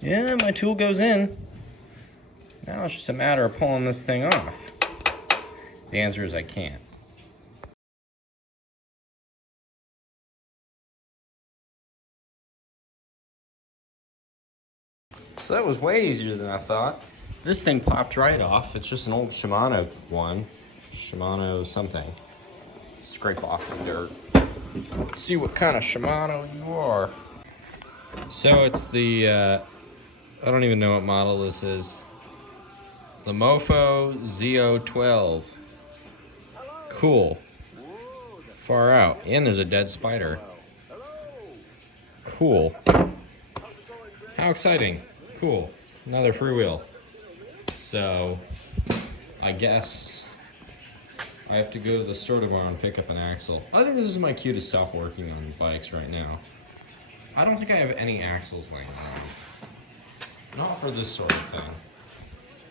Yeah, my tool goes in. Now it's just a matter of pulling this thing off. The answer is I can't. So that was way easier than I thought. This thing popped right off. It's just an old Shimano one. Shimano something. Scrape off the dirt. Let's see what kind of Shimano you are. So it's the, I don't even know what model this is. The Mofo ZO12. Cool. Far out. And there's a dead spider. Cool. How exciting. Cool. Another freewheel. So, I guess I have to go to the store tomorrow and pick up an axle. I think this is my cue to stop working on bikes right now. I don't think I have any axles laying around. Not for this sort of thing.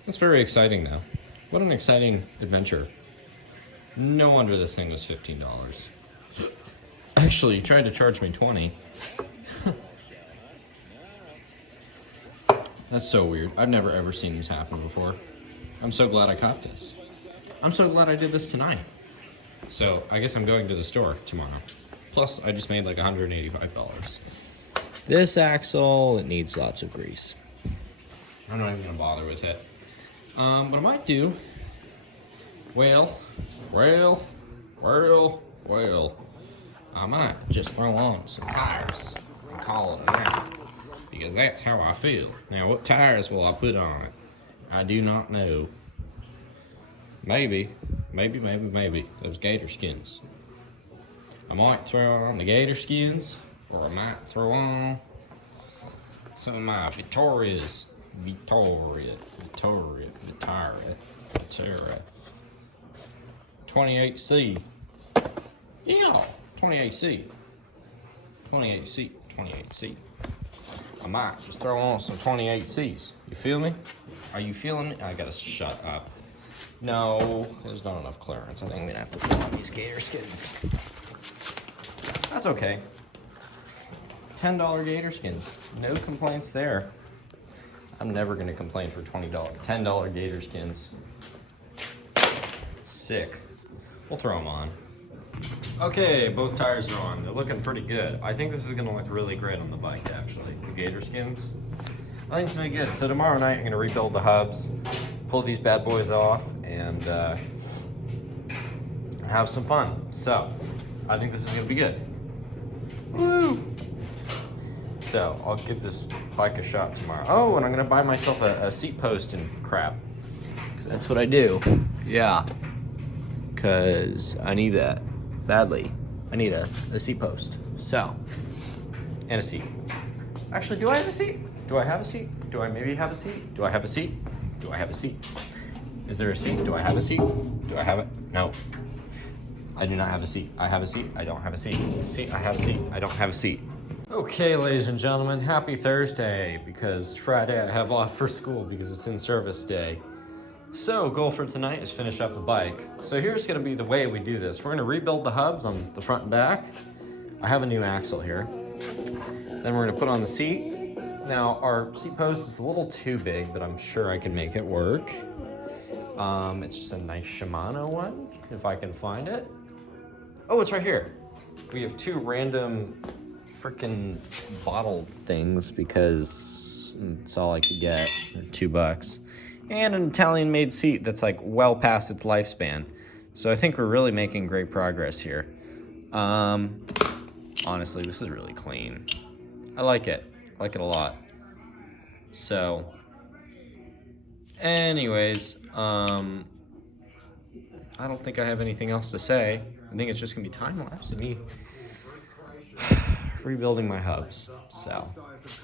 That's very exciting though. What an exciting adventure. No wonder this thing was $15. Actually, you tried to charge me $20. That's so weird. I've never ever seen this happen before. I'm so glad I caught this. I'm so glad I did this tonight. So I guess I'm going to the store tomorrow. Plus, I just made like $185. This axle, it needs lots of grease. I'm not even gonna bother with it. But I might do. Well, I might just throw on some tires and call it a night. Because that's how I feel. Now, what tires will I put on it? I do not know. Maybe. Those gator skins. I might throw on the gator skins, or I might throw on some of my Vittoria. 28C. Yeah, 28C. 28C. I might just throw on some 28Cs. You feel me? Are you feeling me? I gotta shut up. No, there's not enough clearance. I think I'm gonna have to put on these gator skins. That's okay. $10 gator skins. No complaints there. I'm never gonna complain for $10 gator skins. Sick. We'll throw them on. Okay, both tires are on. They're looking pretty good. I think this is gonna look really great on the bike, actually. The gator skins. I think it's gonna be good. So tomorrow night, I'm gonna rebuild the hubs, pull these bad boys off, and have some fun. So, I think this is gonna be good. Woo! So, I'll give this bike a shot tomorrow. Oh, and I'm gonna buy myself a seat post and crap. Because that's what I do. Yeah. Because I need that badly. I need a seat post. So, and a seat. Actually, do I have a seat? Do I have a seat? Do I maybe have a seat? Do I have a seat? Do I have a seat? Is there a seat? Do I have a seat? Do I have it? No. I do not have a seat. I have a seat. I don't have a seat. See, I have a seat. I don't have a seat. Okay, ladies and gentlemen, happy Thursday, because Friday I have off for school because it's in-service day. So, goal for tonight is finish up the bike. So here's gonna be the way we do this. We're gonna rebuild the hubs on the front and back. I have a new axle here. Then we're gonna put on the seat. Now, our seat post is a little too big, but I'm sure I can make it work. It's just a nice Shimano one, if I can find it. Oh, it's right here. We have two random freaking bottle things because it's all I could get. They're $2. And an Italian-made seat that's like well past its lifespan. So I think we're really making great progress here. Honestly, this is really clean. I like it. I like it a lot. So, anyways, I don't think I have anything else to say. I think it's just gonna be time-lapse of me rebuilding my hubs. So,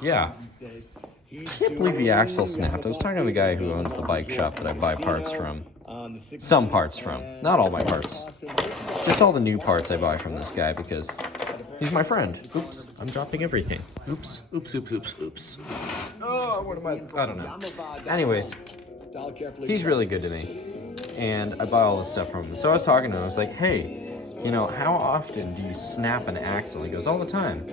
yeah. I can't believe the axle snapped. I was talking to the guy who owns the bike shop that I buy parts from. Some parts from. Not all my parts. Just all the new parts I buy from this guy because he's my friend. Oops, I'm dropping everything. Oops, oops, oops, oops, oops. Oh, what am I don't know. Anyways, he's really good to me. And I buy all this stuff from him. So I was talking to him, I was like, hey, you know, how often do you snap an axle? He goes, all the time.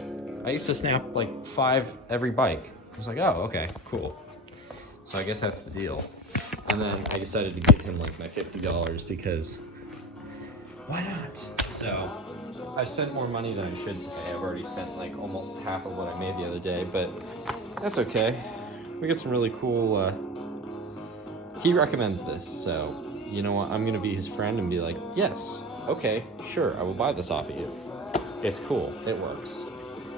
I used to snap like 5 every bike. I was like, oh, okay, cool. So I guess that's the deal. And then I decided to give him like my $50 because why not? So I've spent more money than I should today. I've already spent like almost half of what I made the other day, but that's okay. We get some really cool, he recommends this, so you know what? I'm gonna be his friend and be like, yes, okay, sure, I will buy this off of you. It's cool, it works.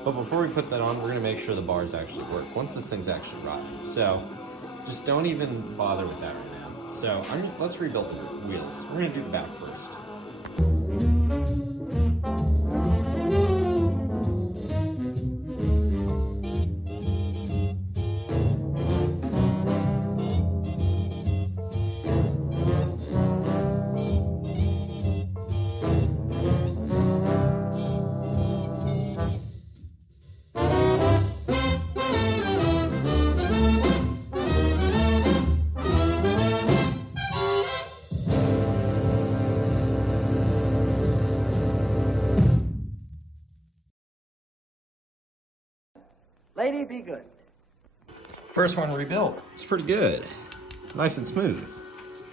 But before we put that on, we're gonna make sure the bars actually work once this thing's actually rotten. So just don't even bother with that right now. So let's rebuild the wheels. We're gonna do the back first. Lady, be good. First one rebuilt. It's pretty good. Nice and smooth.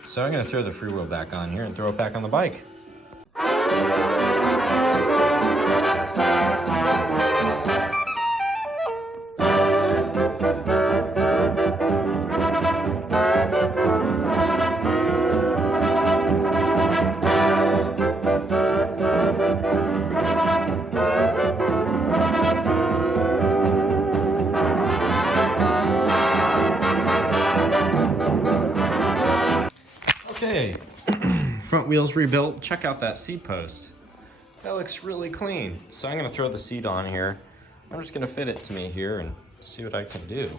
So I'm gonna throw the freewheel back on here and throw it back on the bike. Okay, front wheels rebuilt. Check out that seat post. That looks really clean. So I'm gonna throw the seat on here. I'm just gonna fit it to me here and see what I can do.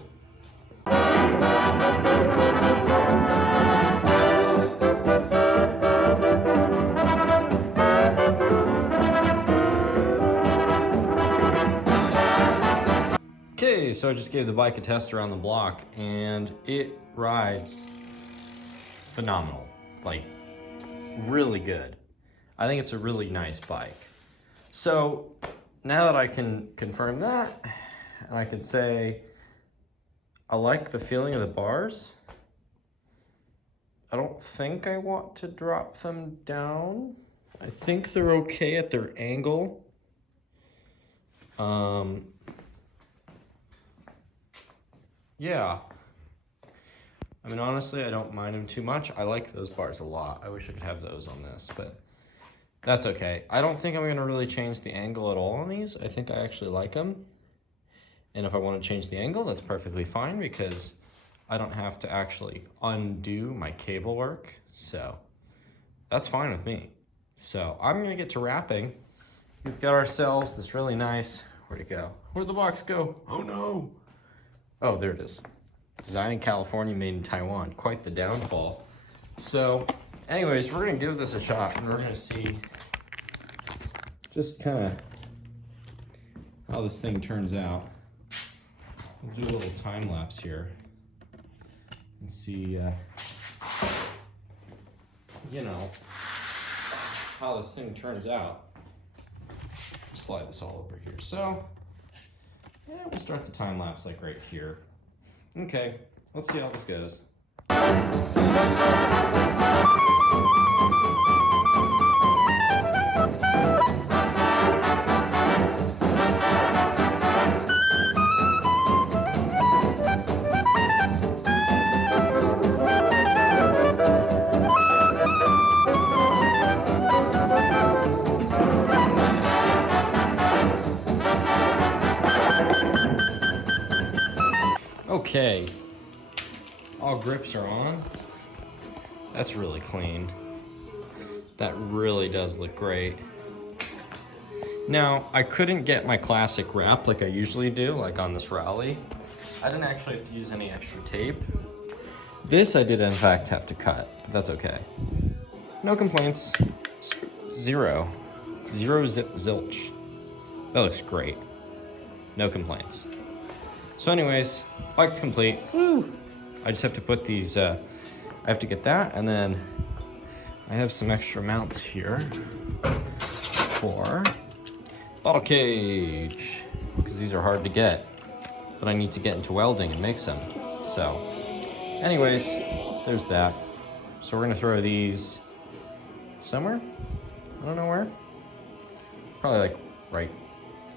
Okay, so I just gave the bike a test around the block and it rides phenomenal. Like, really good. I think it's a really nice bike. So, now that I can confirm that, and I could say, I like the feeling of the bars. I don't think I want to drop them down. I think they're okay at their angle. Yeah. I mean, honestly, I don't mind them too much. I like those bars a lot. I wish I could have those on this, but that's okay. I don't think I'm gonna really change the angle at all on these. I think I actually like them. And if I want to change the angle, that's perfectly fine because I don't have to actually undo my cable work. So that's fine with me. So I'm gonna get to wrapping. We've got ourselves this really nice, where'd it go? Where'd the box go? Oh no. Oh, there it is. Designed in California, made in Taiwan. Quite the downfall. So anyways, we're gonna give this a shot and we're gonna see just kind of how this thing turns out. We'll do a little time lapse here and see, you know, how this thing turns out. Slide this all over here. So, yeah, we'll start the time lapse like right here. Okay, let's see how this goes. Okay, all grips are on. That's really clean. That really does look great. Now, I couldn't get my classic wrap like I usually do, like on this rally. I didn't actually have to use any extra tape. This I did in fact have to cut, but that's okay. No complaints. Zero zilch. That looks great. No complaints. So anyways, bike's complete. Woo! I just have to put these, I have to get that, and then I have some extra mounts here for bottle cage, because these are hard to get, but I need to get into welding and make some. So anyways, there's that. So we're gonna throw these somewhere. I don't know where. Probably like right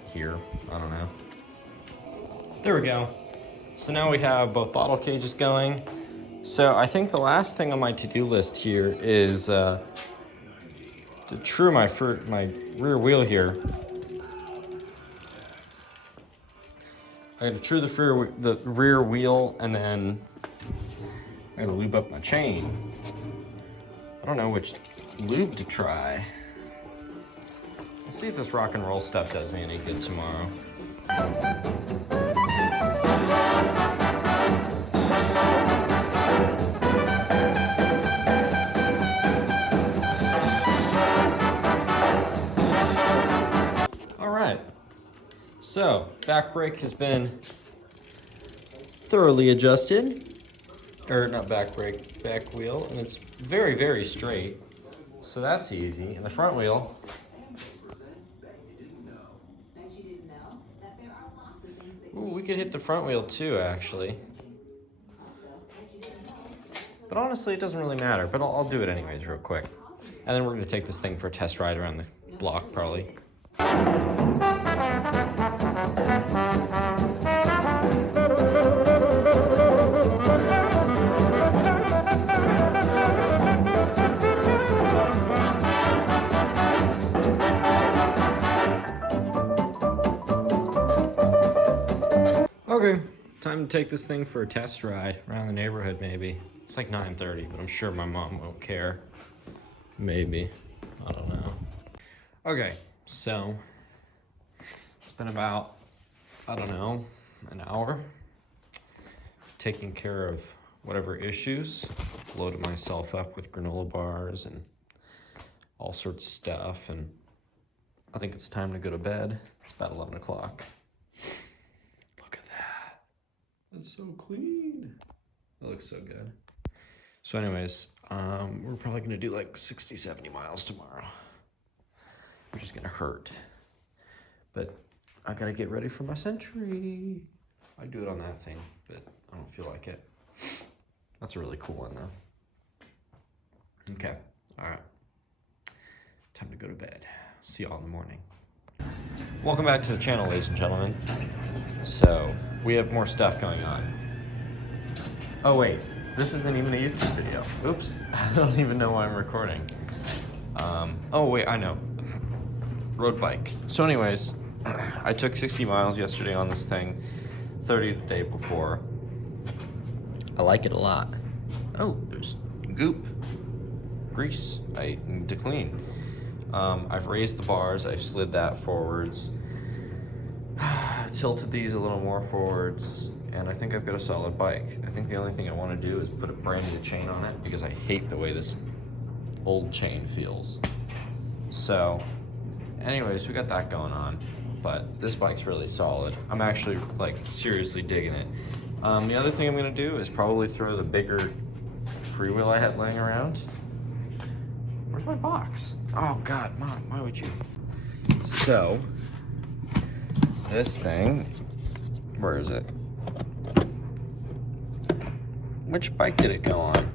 here. I don't know. There we go. So now we have both bottle cages going. So I think the last thing on my to-do list here is to true my rear wheel here. I gotta true the rear wheel, and then I gotta lube up my chain. I don't know which lube to try. Let's see if this rock and roll stuff does me any good tomorrow. All right, so back brake has been thoroughly adjusted, or not back brake, back wheel, and it's very, very straight. So that's easy. And the front wheel, ooh, we could hit the front wheel too, actually. But honestly, it doesn't really matter, but I'll do it anyways real quick. And then we're gonna take this thing for a test ride around the block, probably. Okay, time to take this thing for a test ride around the neighborhood, maybe. It's like 9:30, but I'm sure my mom won't care. Maybe, I don't know. Okay, so it's been about, I don't know, an hour taking care of whatever issues. Loaded myself up with granola bars and all sorts of stuff, and I think it's time to go to bed. It's about 11 o'clock. Look at that. That's so clean. That looks so good. So anyways, we're probably gonna do like 60, 70 miles tomorrow, which is gonna hurt. But I gotta get ready for my Century. I do it on that thing, but I don't feel like it. That's a really cool one though. Okay, all right. Time to go to bed. See y'all in the morning. Welcome back to the channel, ladies and gentlemen. So, we have more stuff going on. Oh wait, this isn't even a YouTube video. Oops, I don't even know why I'm recording. Oh wait, I know. Road bike. So anyways, I took 60 miles yesterday on this thing, 30 the day before. I like it a lot. Oh, there's goop, grease I need to clean. I've raised the bars, I've slid that forwards, tilted these a little more forwards, and I think I've got a solid bike. I think the only thing I want to do is put a brand new chain on it because I hate the way this old chain feels. So, anyways, we got that going on, but this bike's really solid. I'm actually like seriously digging it. The other thing I'm gonna do is probably throw the bigger freewheel I had laying around. Where's my box? Oh God, Mom, why would you? So, this thing, where is it? Which bike did it go on?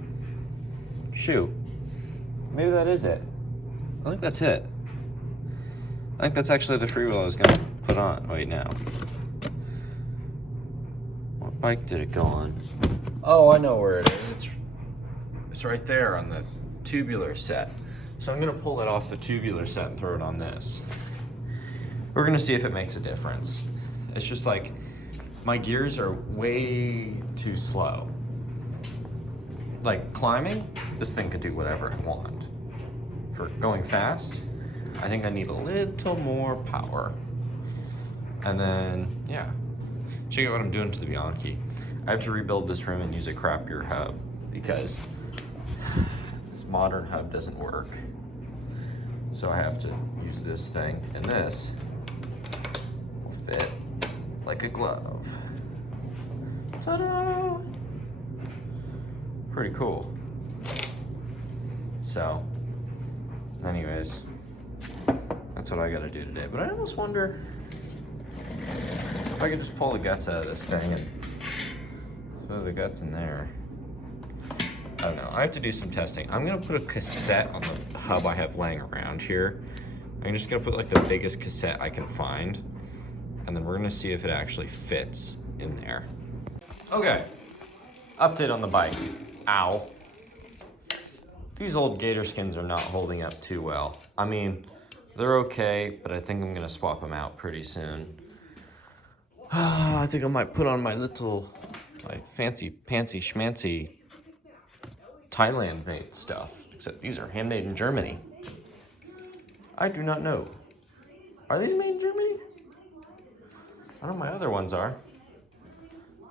Shoot, maybe that is it. I think that's it. I think that's actually the freewheel I was gonna put on. Wait, now. What bike did it go on? Oh, I know where it is. It's right there on the tubular set. So I'm gonna pull it off the tubular set and throw it on this. We're gonna see if it makes a difference. It's just like, my gears are way too slow. Like climbing, this thing could do whatever I want. For going fast, I think I need a little more power. And then, yeah, check out what I'm doing to the Bianchi. I have to rebuild this rim and use a crappier hub because this modern hub doesn't work. So I have to use this thing, and this will fit like a glove. Ta-da! Pretty cool. So, anyways, that's what I gotta do today. But I almost wonder if I could just pull the guts out of this thing and throw the guts in there. I don't know. I have to do some testing. I'm gonna put a cassette on the hub I have laying around here. I'm just gonna put like the biggest cassette I can find, and then we're gonna see if it actually fits in there. Okay, update on the bike. Ow. These old gator skins are not holding up too well. I mean, they're okay, but I think I'm gonna swap them out pretty soon. I think I might put on my little, like, fancy schmancy Thailand made stuff, except these are handmade in Germany. I do not know. Are these made in Germany? I know my other ones are.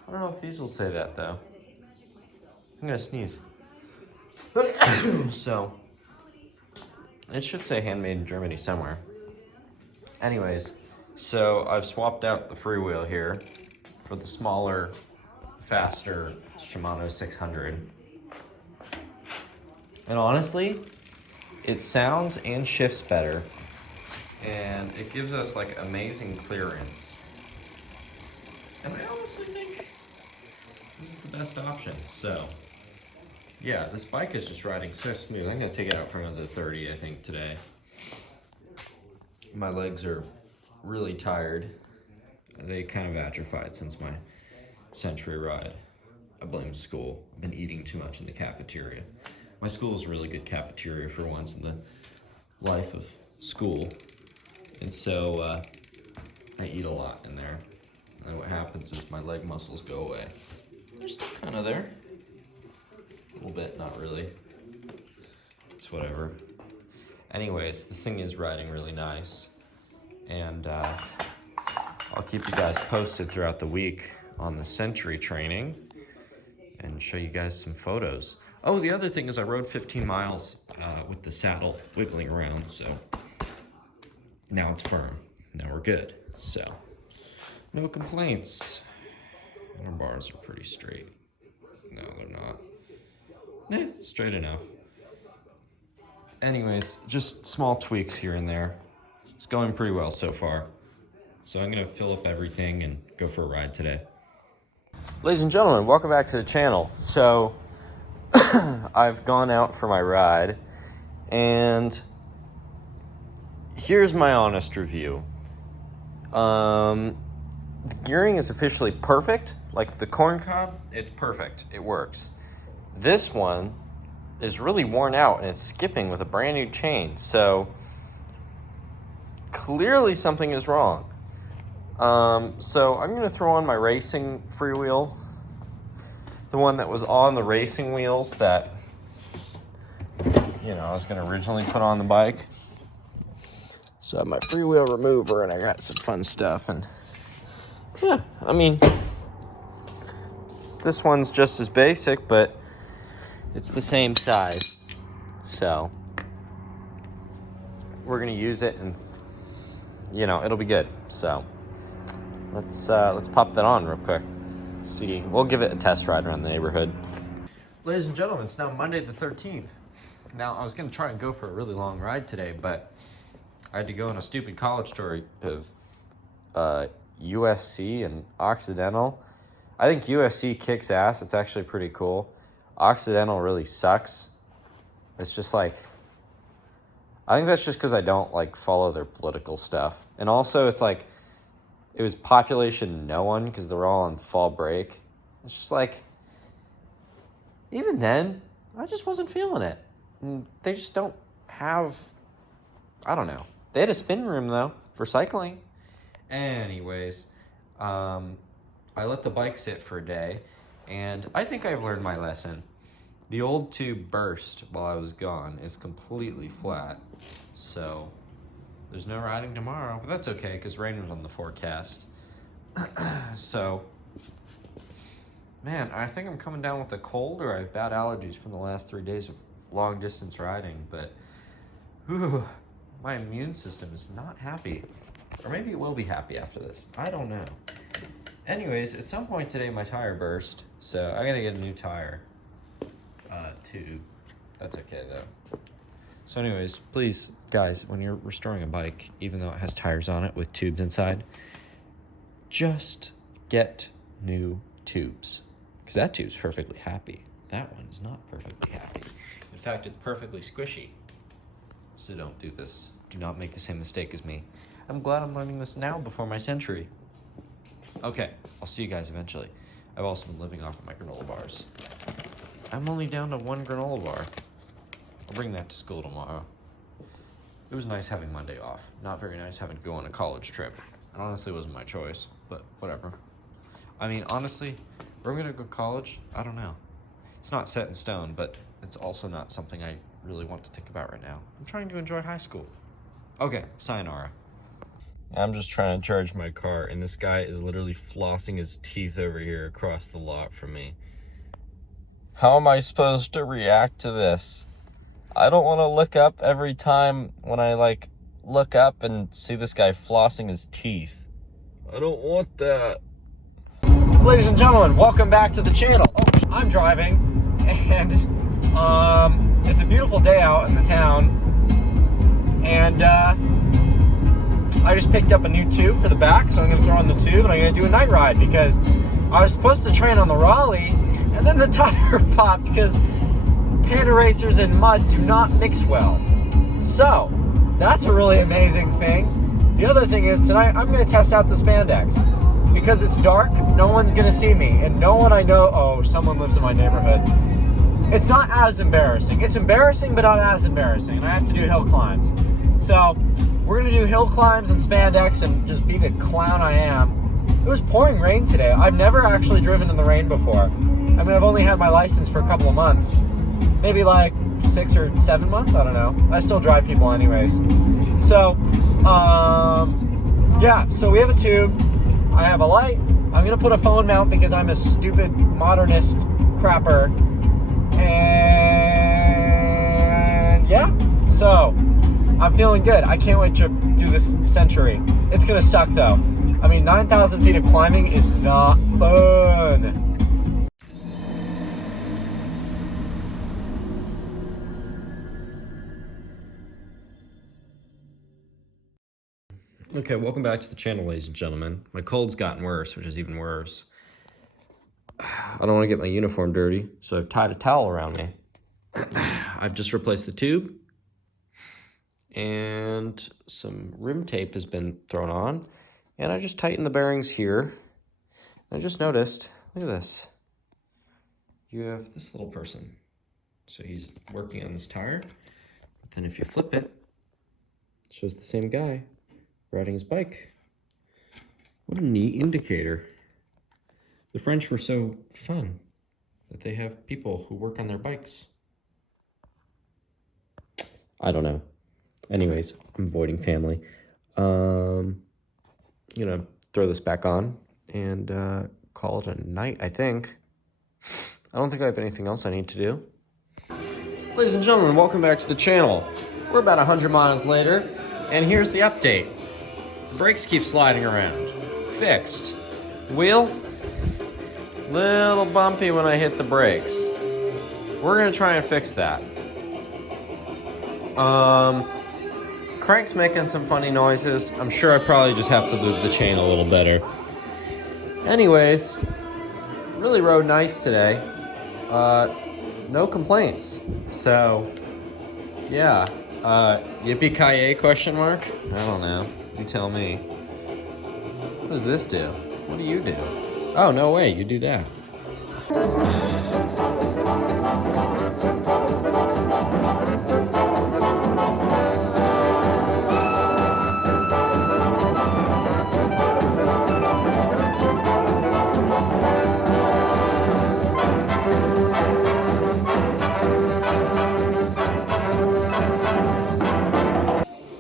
I don't know if these will say that though. I'm gonna sneeze. So, it should say handmade in Germany somewhere. Anyways, so I've swapped out the freewheel here for the smaller, faster Shimano 600. And honestly, it sounds and shifts better, and it gives us like amazing clearance. And I honestly think this is the best option. So, yeah, this bike is just riding so smooth. I'm gonna take it out for another 30, I think, today. My legs are really tired. They kind of atrophied since my Century ride. I blame school. I've been eating too much in the cafeteria. My school is a really good cafeteria for once in the life of school. And so I eat a lot in there. And what happens is my leg muscles go away. They're still kind of there. A little bit, not really. It's whatever. Anyways, this thing is riding really nice. And I'll keep you guys posted throughout the week on the Century training and show you guys some photos. Oh, the other thing is I rode 15 miles with the saddle wiggling around, so now it's firm. Now we're good, so no complaints. And our bars are pretty straight. No, they're not. Nah, straight enough. Anyways, just small tweaks here and there. It's going pretty well so far. So I'm gonna fill up everything and go for a ride today. Ladies and gentlemen, welcome back to the channel. So I've gone out for my ride, and here's my honest review. The gearing is officially perfect. Like the corn cob, it's perfect. It works. This one is really worn out and it's skipping with a brand new chain. So clearly something is wrong. So I'm gonna throw on my racing freewheel, the one that was on the racing wheels that, I was gonna originally put on the bike. So I have my freewheel remover and I got some fun stuff, and yeah, I mean, this one's just as basic, but it's the same size. So we're gonna use it and it'll be good. So let's pop that on real quick. Let's see. We'll give it a test ride around the neighborhood. Ladies and gentlemen, it's now Monday the 13th. Now I was gonna try and go for a really long ride today, but I had to go on a stupid college tour of USC and Occidental. I think USC kicks ass. It's actually pretty cool. Occidental really sucks. It's just like, I think that's just because I don't follow their political stuff. And also it's like, it was population no one because they were all on fall break. It's just like, even then, I just wasn't feeling it. And they just don't have, I don't know. They had a spin room though for cycling. Anyways, I let the bike sit for a day, and I think I've learned my lesson. The old tube burst while I was gone. It's completely flat, so there's no riding tomorrow, but that's okay because rain was on the forecast. So, man, I think I'm coming down with a cold, or I have bad allergies from the last 3 days of long distance riding, but whew, my immune system is not happy. Or maybe it will be happy after this. I don't know. Anyways, at some point today my tire burst, so I gotta get a new tire. Tube. That's okay though. So anyways, please, guys, when you're restoring a bike, even though it has tires on it with tubes inside, just get new tubes. Because that tube's perfectly happy. That one is not perfectly happy. In fact, it's perfectly squishy. So don't do this. Do not make the same mistake as me. I'm glad I'm learning this now before my century. Okay, I'll see you guys eventually. I've also been living off of my granola bars. I'm only down to one granola bar. I'll bring that to school tomorrow. It was nice having Monday off. Not very nice having to go on a college trip. It honestly wasn't my choice, but whatever. I mean, honestly, where I'm gonna go to college, I don't know. It's not set in stone, but it's also not something I really want to think about right now. I'm trying to enjoy high school. Okay, sayonara. I'm just trying to charge my car, and this guy is literally flossing his teeth over here across the lot from me. How am I supposed to react to this? I don't want to look up every time when I look up and see this guy flossing his teeth. I don't want that. Ladies and gentlemen, welcome back to the channel. Oh, I'm driving, and it's a beautiful day out in the town, and I just picked up a new tube for the back, so I'm going to throw on the tube and I'm going to do a night ride because I was supposed to train on the Raleigh, and then the tire popped because panda racers and mud do not mix well. So that's a really amazing thing. The other thing is tonight I'm going to test out the spandex because it's dark. No one's going to see me, and no one I know. Oh, someone lives in my neighborhood. It's not as embarrassing. It's embarrassing, but not as embarrassing. And I have to do hill climbs. So we're going to do hill climbs and spandex and just be the clown I am. It was pouring rain today. I've never actually driven in the rain before. I mean, I've only had my license for a couple of months. Maybe 6 or 7 months, I don't know. I still drive people anyways. So, yeah, so we have a tube. I have a light. I'm going to put a phone mount because I'm a stupid modernist crapper. And yeah, so I'm feeling good. I can't wait to do this century. It's going to suck though. I mean, 9,000 feet of climbing is not fun. Okay, welcome back to the channel, ladies and gentlemen. My cold's gotten worse, which is even worse. I don't want to get my uniform dirty, so I've tied a towel around me. I've just replaced the tube, and some rim tape has been thrown on, and I just tightened the bearings here. I just noticed, look at this. You have this little person. So he's working on this tire, but then if you flip it, it shows the same guy riding his bike. What a neat indicator. The French were so fun that they have people who work on their bikes. I don't know. Anyways, I'm avoiding family. I'm gonna throw this back on and call it a night, I think. I don't think I have anything else I need to do. Ladies and gentlemen, welcome back to the channel. We're about 100 miles later, and here's the update. Brakes keep sliding around. Fixed. Wheel, little bumpy when I hit the brakes. We're gonna try and fix that. Crank's making some funny noises. I'm sure I probably just have to lube the chain a little better. Anyways, really rode nice today. No complaints. So, yeah. Yippee-ki-yay question mark? I don't know. You tell me. What does this do? What do you do? Oh, no way, you do that.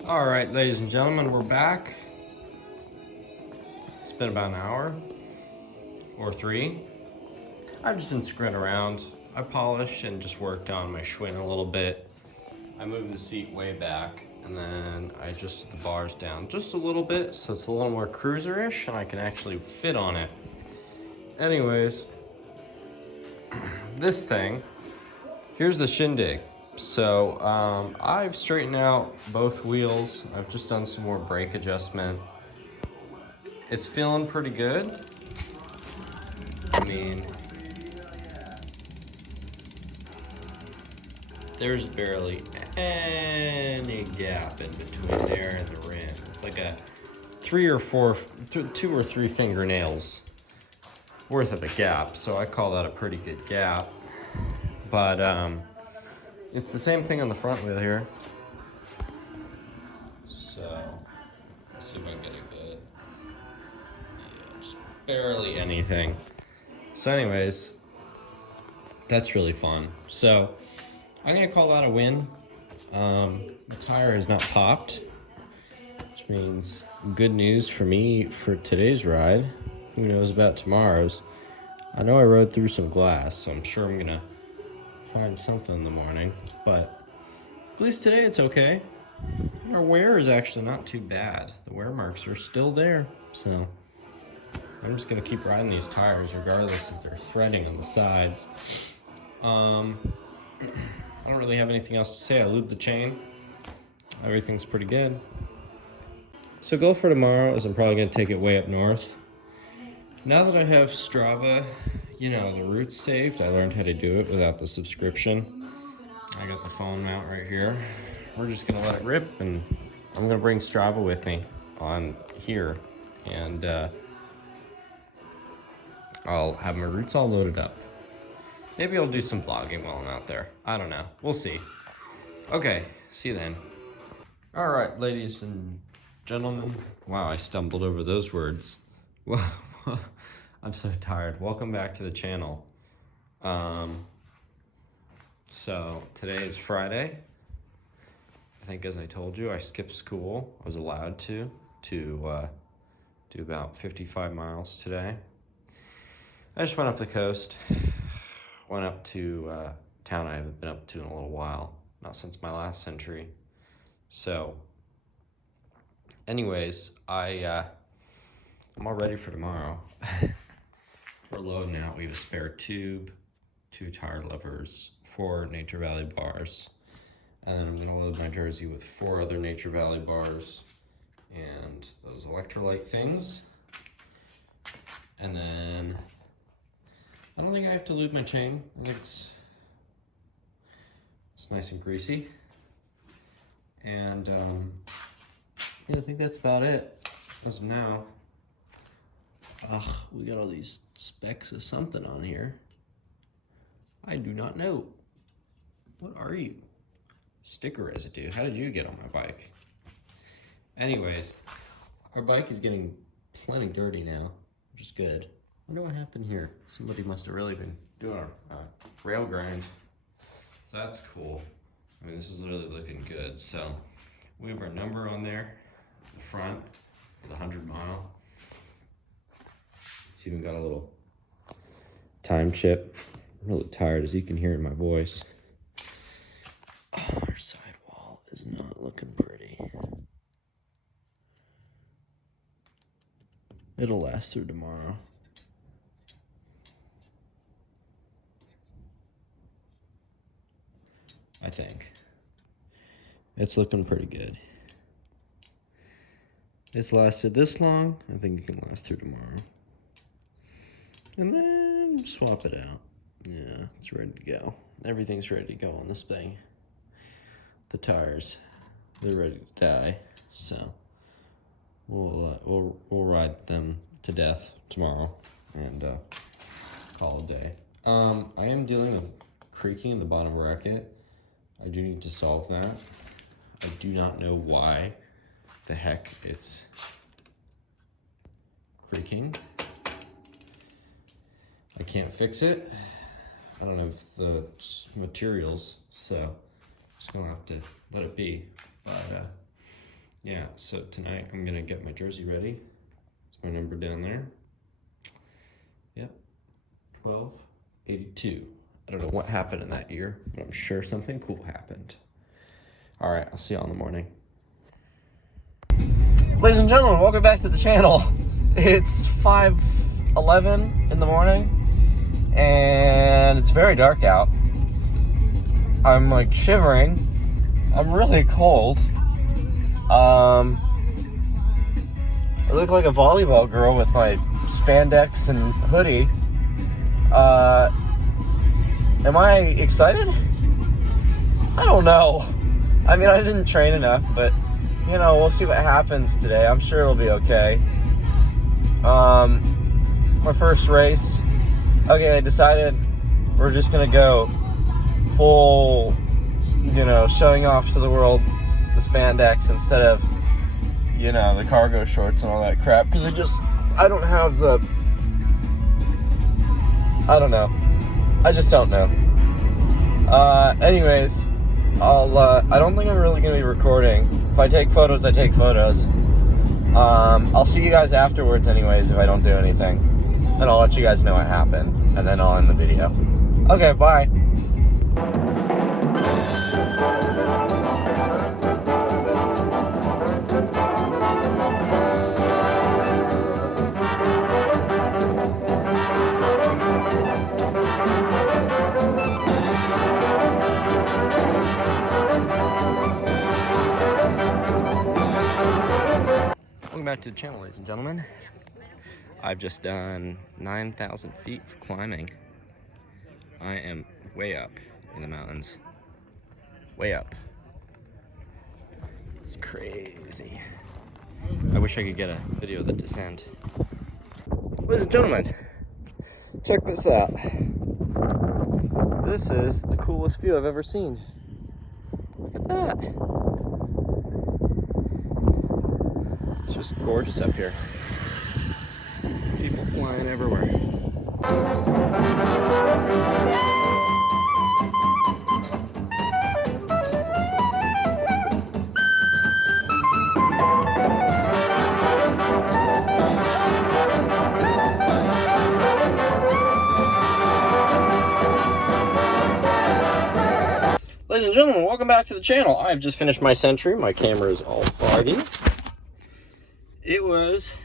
All right, ladies and gentlemen, we're back. It's been about an hour or 3. I've just been screwing around. I polished and just worked on my Schwinn a little bit. I moved the seat way back, and then I adjusted the bars down just a little bit so it's a little more cruiser-ish and I can actually fit on it. Anyways, this thing, here's the shindig. So I've straightened out both wheels. I've just done some more brake adjustment. It's feeling pretty good. I mean, there's barely any gap in between there and the rim. It's like a 2 or 3 fingernails worth of a gap. So I call that a pretty good gap. But it's the same thing on the front wheel here. So, let's see if I can get it good. Yeah, just barely anything. So anyways, that's really fun. So, I'm gonna call that a win. The tire has not popped, which means good news for me for today's ride. Who knows about tomorrow's? I know I rode through some glass, so I'm sure I'm gonna find something in the morning, but at least today it's okay. Our wear is actually not too bad. The wear marks are still there, so I'm just gonna keep riding these tires regardless if they're threading on the sides. I don't really have anything else to say. I lubed the chain. Everything's pretty good. So goal for tomorrow is I'm probably gonna take it way up north. Now that I have Strava, you know, the routes saved, I learned how to do it without the subscription. I got the phone mount right here. We're just gonna let it rip, and I'm gonna bring Strava with me on here, and I'll have my routes all loaded up. Maybe I'll do some vlogging while I'm out there. I don't know. We'll see. Okay, see you then. All right, ladies and gentlemen. Wow, I stumbled over those words. Wow. I'm so tired. Welcome back to the channel. So today is Friday. I think, as I told you, I skipped school. I was allowed to do about 55 miles today. I just went up the coast. Went up to town I haven't been up to in a little while. Not since my last century. So anyways, I'm all ready for tomorrow. We're loading out. We have a spare tube, 2 tire levers, 4 Nature Valley bars, and then I'm gonna load my Jersey with 4 other Nature Valley bars, and those electrolyte things. And then I don't think I have to lube my chain. I think it's nice and greasy. And yeah, I think that's about it as of now. Ugh, we got all these specks of something on here. I do not know. What are you? Sticker residue. How did you get on my bike? Anyways, our bike is getting plenty dirty now, which is good. I wonder what happened here. Somebody must have really been doing a rail grind. So that's cool. I mean, this is really looking good. So we have our number on there, the front, the 100 mile. It's even got a little time chip. I'm really tired, as you can hear in my voice. Oh, our sidewall is not looking pretty. It'll last through tomorrow. I think. It's looking pretty good. It's lasted this long. I think it can last through tomorrow. And then swap it out. Yeah, it's ready to go. Everything's ready to go on this thing. The tires, they're ready to die. So we'll ride them to death tomorrow and call it a day. I am dealing with creaking in the bottom bracket. I do need to solve that. I do not know why the heck it's creaking. I can't fix it. I don't have the materials, so just gonna have to let it be. But yeah, so tonight I'm gonna get my jersey ready. It's my number down there. Yep, 1282. I don't know what happened in that year, but I'm sure something cool happened. All right, I'll see you all in the morning. Ladies and gentlemen, welcome back to the channel. It's 5:11 in the morning, and it's very dark out. I'm like shivering. I'm really cold. I look like a volleyball girl with my spandex and hoodie. Am I excited? I don't know. I mean, I didn't train enough, but you know, we'll see what happens today. I'm sure it'll be okay. My first race. Okay, I decided we're just gonna go full, you know, showing off to the world the spandex instead of, you know, the cargo shorts and all that crap. Because I don't have the, I don't know. I just don't know. Anyways, I don't think I'm really gonna be recording. If I take photos, I take photos. I'll see you guys afterwards anyways if I don't do anything. And I'll let you guys know what happened. And then I'll end the video. Okay, bye. Welcome back to the channel, ladies and gentlemen. I've just done 9,000 feet of climbing. I am way up in the mountains. Way up. It's crazy. I wish I could get a video of the descent. Ladies and gentlemen, check this out. This is the coolest view I've ever seen. Look at that. It's just gorgeous up here. People flying everywhere. Ladies and gentlemen, welcome back to the channel. I've just finished my century. My camera is all foggy. It was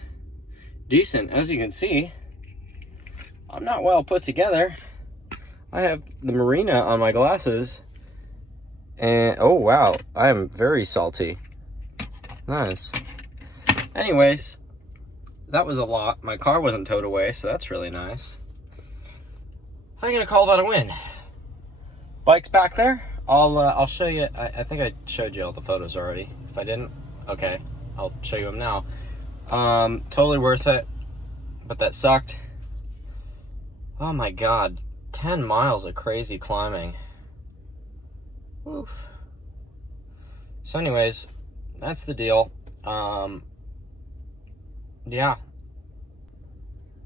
decent. As you can see, I'm not well put together. I have the marina on my glasses, and oh wow, I am very salty. Nice. Anyways, that was a lot. My car wasn't towed away, so that's really nice. I'm gonna call that a win. Bike's back there. I'll show you. I think I showed you all the photos already. If I didn't, okay, I'll show you them now. Totally worth it, but that sucked. Oh my god, 10 miles of crazy climbing. Oof. So anyways, that's the deal. Yeah.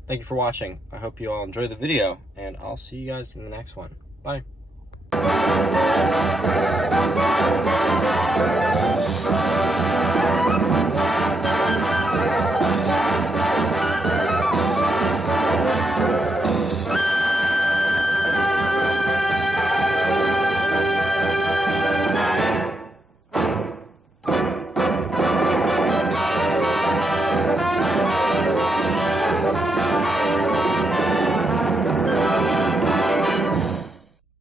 Thank you for watching. I hope you all enjoyed the video, and I'll see you guys in the next one. Bye.